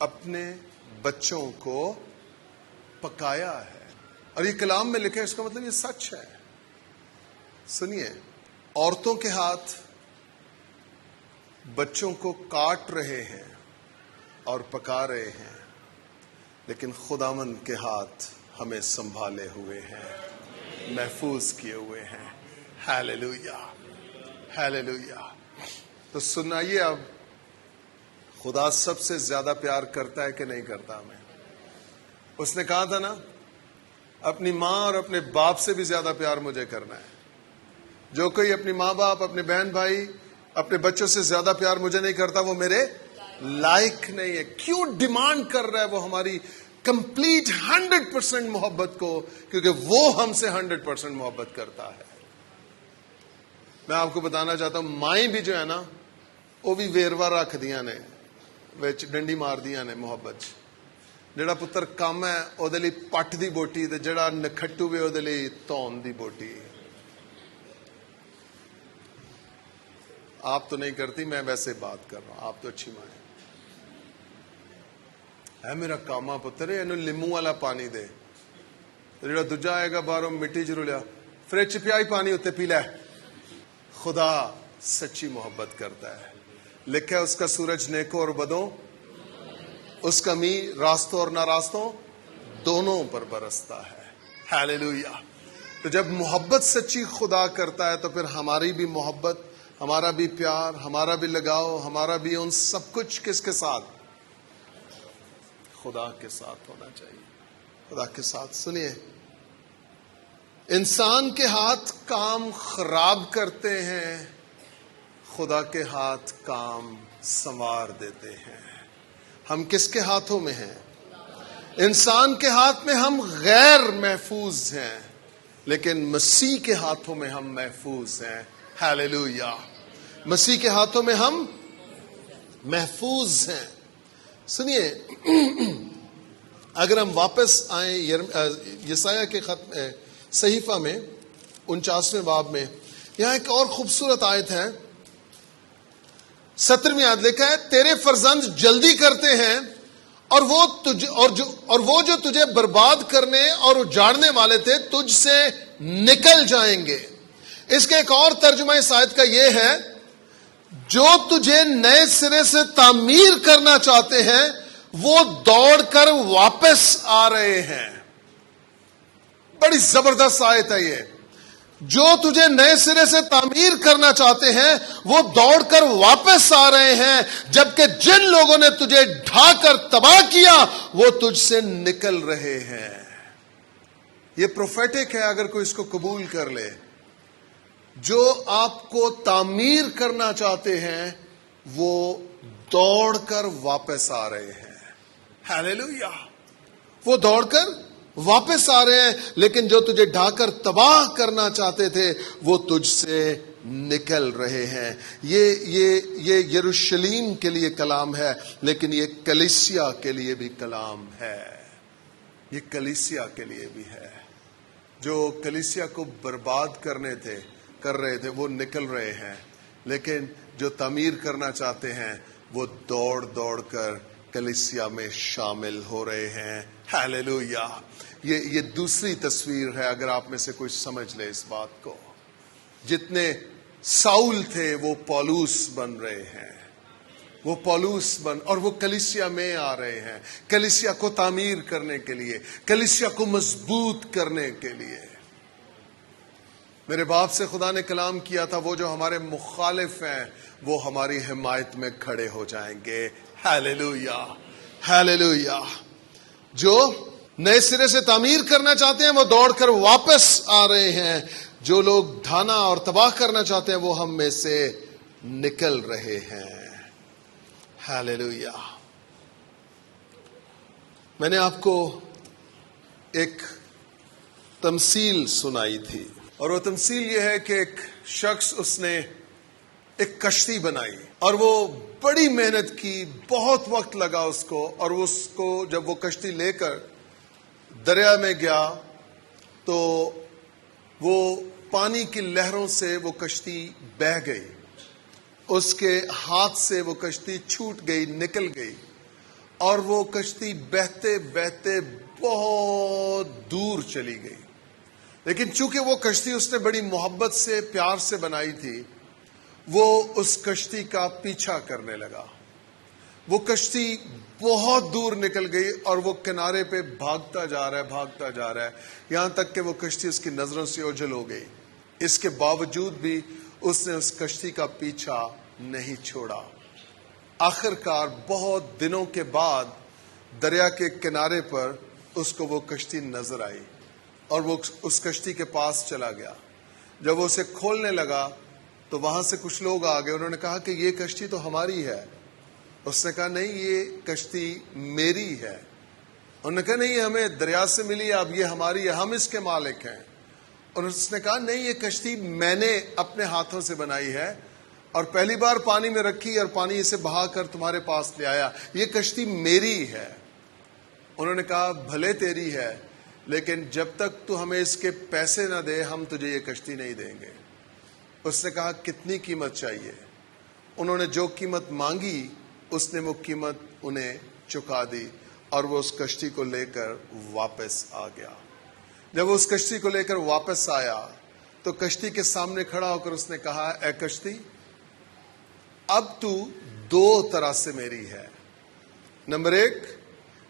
اپنے بچوں کو پکایا ہے، اور یہ کلام میں لکھا ہے، اس کا مطلب یہ سچ ہے۔ سنیے، عورتوں کے ہاتھ بچوں کو کاٹ رہے ہیں اور پکا رہے ہیں، لیکن خداوند کے ہاتھ ہمیں سنبھالے ہوئے ہیں، محفوظ کیے ہوئے ہیں۔ ہاللیلویا، ہاللیلویا۔ تو سنائیے، اب خدا سب سے زیادہ پیار کرتا ہے کہ نہیں کرتا ہمیں؟ اس نے کہا تھا نا، اپنی ماں اور اپنے باپ سے بھی زیادہ پیار مجھے کرنا ہے۔ جو کوئی اپنی ماں باپ، اپنے بہن بھائی، اپنے بچوں سے زیادہ پیار مجھے نہیں کرتا، وہ میرے لائق نہیں ہے۔ کیوں ڈیمانڈ کر رہا ہے وہ ہماری کمپلیٹ 100% محبت کو؟ کیونکہ وہ ہم سے 100% محبت کرتا ہے۔ میں آپ کو بتانا چاہتا ہوں، مائیں بھی جو ہے نا، وہ بھی ویروا رکھ دیا نے، وچ ڈنڈی مار دیا نے محبت۔ جڑا پتر کم ہے وہ پٹ دی بوٹی، تے جڑا نکھٹو وے وہ تون دی بوٹی۔ آپ تو نہیں کرتی، میں ویسے بات کر رہا ہوں، آپ تو اچھی ماں ہے میرا کاما پتر، اینو لیمو والا پانی دے، جڑا دوجا آئے گا باہروں مٹی چ رلیا، فریج پیا ہی پانی اتنے پی لے۔ خدا سچی محبت کرتا ہے۔ لکھا ہے اس کا سورج نیکوں اور بدوں، اس کا می راستوں اور ناراستوں دونوں پر برستا ہے۔ ہاللیلویا۔ تو جب محبت سچی خدا کرتا ہے تو پھر ہماری بھی محبت، ہمارا بھی پیار، ہمارا بھی لگاؤ، ہمارا بھی ان سب کچھ کس کے ساتھ؟ خدا کے ساتھ ہونا چاہیے، خدا کے ساتھ۔ سنیے، انسان کے ہاتھ کام خراب کرتے ہیں، خدا کے ہاتھ کام سنوار دیتے ہیں۔ ہم کس کے ہاتھوں میں ہیں؟ انسان کے ہاتھ میں ہم غیر محفوظ ہیں، لیکن مسیح کے ہاتھوں میں ہم محفوظ ہیں۔ ہاللیلویا۔ مسیح کے ہاتھوں میں ہم محفوظ ہیں۔ سنیے، اگر ہم واپس آئیں یسایہ کے خط صحیفہ میں 49ویں باب میں، یہاں ایک اور خوبصورت آیت ہے، 17ویں آیت لکھا ہے، تیرے فرزند جلدی کرتے ہیں اور وہ جو تجھے برباد کرنے اور اجاڑنے والے تھے تجھ سے نکل جائیں گے۔ اس کا ایک اور ترجمہ اس آیت کا یہ ہے، جو تجھے نئے سرے سے تعمیر کرنا چاہتے ہیں وہ دوڑ کر واپس آ رہے ہیں۔ بڑی زبردست آیت ہے یہ۔ جو تجھے نئے سرے سے تعمیر کرنا چاہتے ہیں وہ دوڑ کر واپس آ رہے ہیں، جبکہ جن لوگوں نے تجھے ڈھا کر تباہ کیا وہ تجھ سے نکل رہے ہیں۔ یہ پروفیٹک ہے اگر کوئی اس کو قبول کر لے۔ جو آپ کو تعمیر کرنا چاہتے ہیں وہ دوڑ کر واپس آ رہے ہیں۔ ہاللیلویا۔ وہ دوڑ کر واپس آ رہے ہیں، لیکن جو تجھے ڈھا کر تباہ کرنا چاہتے تھے وہ تجھ سے نکل رہے ہیں۔ یہ یروشلیم کے لیے کلام ہے، لیکن یہ کلیسیا کے لیے بھی کلام ہے۔ یہ کلیسیا کے لیے بھی ہے۔ جو کلیسیا کو برباد کر رہے تھے وہ نکل رہے ہیں، لیکن جو تعمیر کرنا چاہتے ہیں وہ دوڑ دوڑ کر کلیسیا میں شامل ہو رہے ہیں۔ ہاللیلویا۔ یہ دوسری تصویر ہے، اگر آپ میں سے کوئی سمجھ لے اس بات کو۔ جتنے ساؤل تھے وہ پولوس بن رہے ہیں، وہ پولوس اور وہ کلیسیا میں آ رہے ہیں، کلیسیا کو تعمیر کرنے کے لیے، کلیسیا کو مضبوط کرنے کے لیے۔ میرے باپ سے خدا نے کلام کیا تھا، وہ جو ہمارے مخالف ہیں وہ ہماری حمایت میں کھڑے ہو جائیں گے۔ ہاللیلویا، ہاللیلویا۔ جو نئے سرے سے تعمیر کرنا چاہتے ہیں وہ دوڑ کر واپس آ رہے ہیں، جو لوگ ڈھانا اور تباہ کرنا چاہتے ہیں وہ ہم میں سے نکل رہے ہیں۔ ہاللیلویا۔ میں نے آپ کو ایک تمثیل سنائی تھی، اور وہ تمثیل یہ ہے کہ ایک شخص اس نے ایک کشتی بنائی اور وہ بڑی محنت کی، بہت وقت لگا اس کو، اور اس کو جب وہ کشتی لے کر دریا میں گیا تو وہ پانی کی لہروں سے وہ کشتی بہہ گئی، اس کے ہاتھ سے وہ کشتی چھوٹ گئی، نکل گئی، اور وہ کشتی بہتے بہتے بہت دور چلی گئی۔ لیکن چونکہ وہ کشتی اس نے بڑی محبت سے، پیار سے بنائی تھی، وہ اس کشتی کا پیچھا کرنے لگا، وہ کشتی بہت دور نکل گئی اور وہ کنارے پہ بھاگتا جا رہا ہے یہاں تک کہ وہ کشتی اس کی نظروں سے اوجھل ہو گئی. اس کے باوجود بھی اس نے اس کشتی کا پیچھا نہیں چھوڑا. آخر کار بہت دنوں کے بعد دریا کے کنارے پر اس کو وہ کشتی نظر آئی اور وہ اس کشتی کے پاس چلا گیا. جب وہ اسے کھولنے لگا تو وہاں سے کچھ لوگ آ گئے. انہوں نے کہا کہ یہ کشتی تو ہماری ہے. اس نے کہا نہیں، یہ کشتی میری ہے. انہوں نے کہا نہیں، یہ ہمیں دریا سے ملی، اب یہ ہماری ہے، ہم اس کے مالک ہیں. اور اس نے کہا نہیں، یہ کشتی میں نے اپنے ہاتھوں سے بنائی ہے اور پہلی بار پانی میں رکھی اور پانی اسے بہا کر تمہارے پاس لے آیا، یہ کشتی میری ہے. انہوں نے کہا بھلے تیری ہے، لیکن جب تک تو ہمیں اس کے پیسے نہ دے ہم تجھے یہ کشتی نہیں دیں گے. اس نے کہا کتنی قیمت چاہیے؟ انہوں نے جو قیمت مانگی اس نے وہ قیمت انہیں چکا دی اور وہ اس کشتی کو لے کر واپس آ گیا. جب وہ اس کشتی کو لے کر واپس آیا تو کشتی کے سامنے کھڑا ہو کر اس نے کہا اے کشتی، اب تو دو طرح سے میری ہے. نمبر ایک،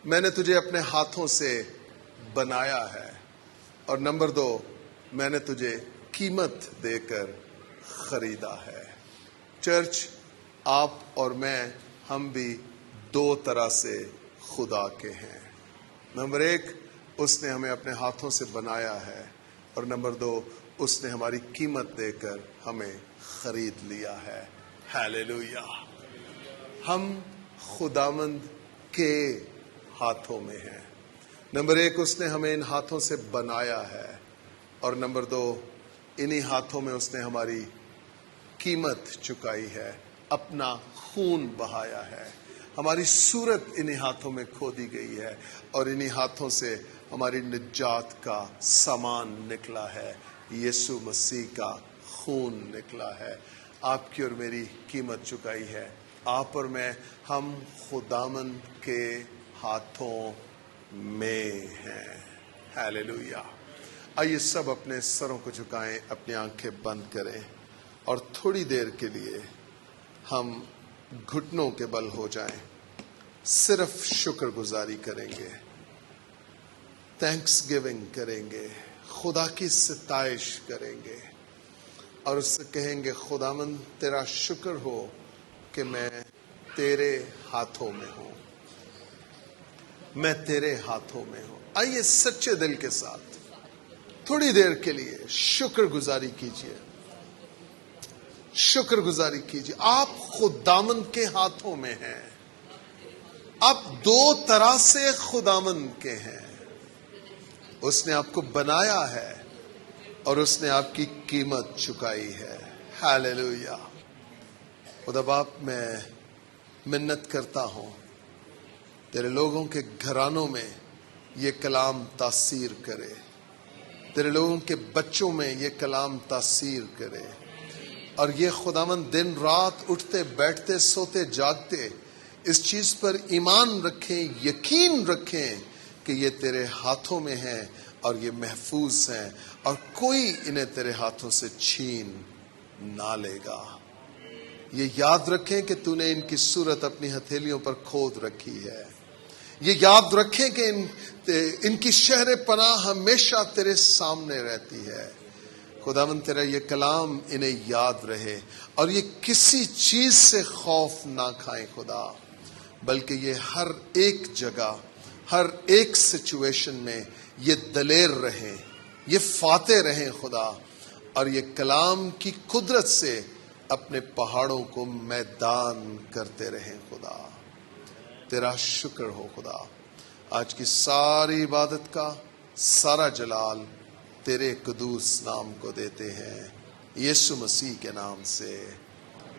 میں نے تجھے اپنے ہاتھوں سے بنایا ہے، اور نمبر دو، میں نے تجھے قیمت دے کر خریدا ہے. چرچ، آپ اور میں، ہم بھی دو طرح سے خدا کے ہیں. نمبر ایک، اس نے ہمیں اپنے ہاتھوں سے بنایا ہے، اور نمبر دو، اس نے ہماری قیمت دے کر ہمیں خرید لیا ہے. ہیلیلویا. ہم خداوند کے ہاتھوں میں ہیں. نمبر ایک، اس نے ہمیں ان ہاتھوں سے بنایا ہے، اور نمبر دو، انہی ہاتھوں میں اس نے ہماری قیمت چکائی ہے، اپنا خون بہایا ہے. ہماری صورت انہی ہاتھوں میں کھو دی گئی ہے اور انہی ہاتھوں سے ہماری نجات کا سامان نکلا ہے. یسوع مسیح کا خون نکلا ہے. آپ کی اور میری قیمت چکائی ہے. آپ اور میں، ہم خداوند کے ہاتھوں میں ہیں. ہیلیلویا. آئیے سب اپنے سروں کو جھکائیں، اپنی آنکھیں بند کریں اور تھوڑی دیر کے لیے ہم گھٹنوں کے بل ہو جائیں. صرف شکر گزاری کریں گے، تھینکس گیونگ کریں گے، خدا کی ستائش کریں گے اور اس سے کہیں گے خداوند تیرا شکر ہو کہ میں تیرے ہاتھوں میں ہوں، میں تیرے ہاتھوں میں ہوں. آئیے سچے دل کے ساتھ تھوڑی دیر کے لیے شکر گزاری کیجیے، شکر گزاری کیجیے. آپ خداوند کے ہاتھوں میں ہیں. آپ دو طرح سے خداوند کے ہیں. اس نے آپ کو بنایا ہے اور اس نے آپ کی قیمت چکائی ہے. ہیلیلویا. خدا باپ، میں منت کرتا ہوں تیرے لوگوں کے گھرانوں میں یہ کلام تاثیر کرے، تیرے لوگوں کے بچوں میں یہ کلام تاثیر کرے، اور یہ خداوند دن رات اٹھتے بیٹھتے سوتے جاگتے اس چیز پر ایمان رکھیں، یقین رکھیں کہ یہ تیرے ہاتھوں میں ہیں اور یہ محفوظ ہیں اور کوئی انہیں تیرے ہاتھوں سے چھین نہ لے گا. یہ یاد رکھیں کہ تو نے ان کی صورت اپنی ہتھیلیوں پر کھود رکھی ہے. یہ یاد رکھیں کہ ان کی شہر پناہ ہمیشہ تیرے سامنے رہتی ہے. خداوند تیرا یہ کلام انہیں یاد رہے اور یہ کسی چیز سے خوف نہ کھائیں خدا، بلکہ یہ ہر ایک جگہ، ہر ایک سچویشن میں یہ دلیر رہیں، یہ فاتح رہیں خدا، اور یہ کلام کی قدرت سے اپنے پہاڑوں کو میدان کرتے رہیں خدا. تیرا شکر ہو خدا. آج کی ساری عبادت کا سارا جلال تیرے قدوس نام کو دیتے ہیں، یسوع مسیح کے نام سے.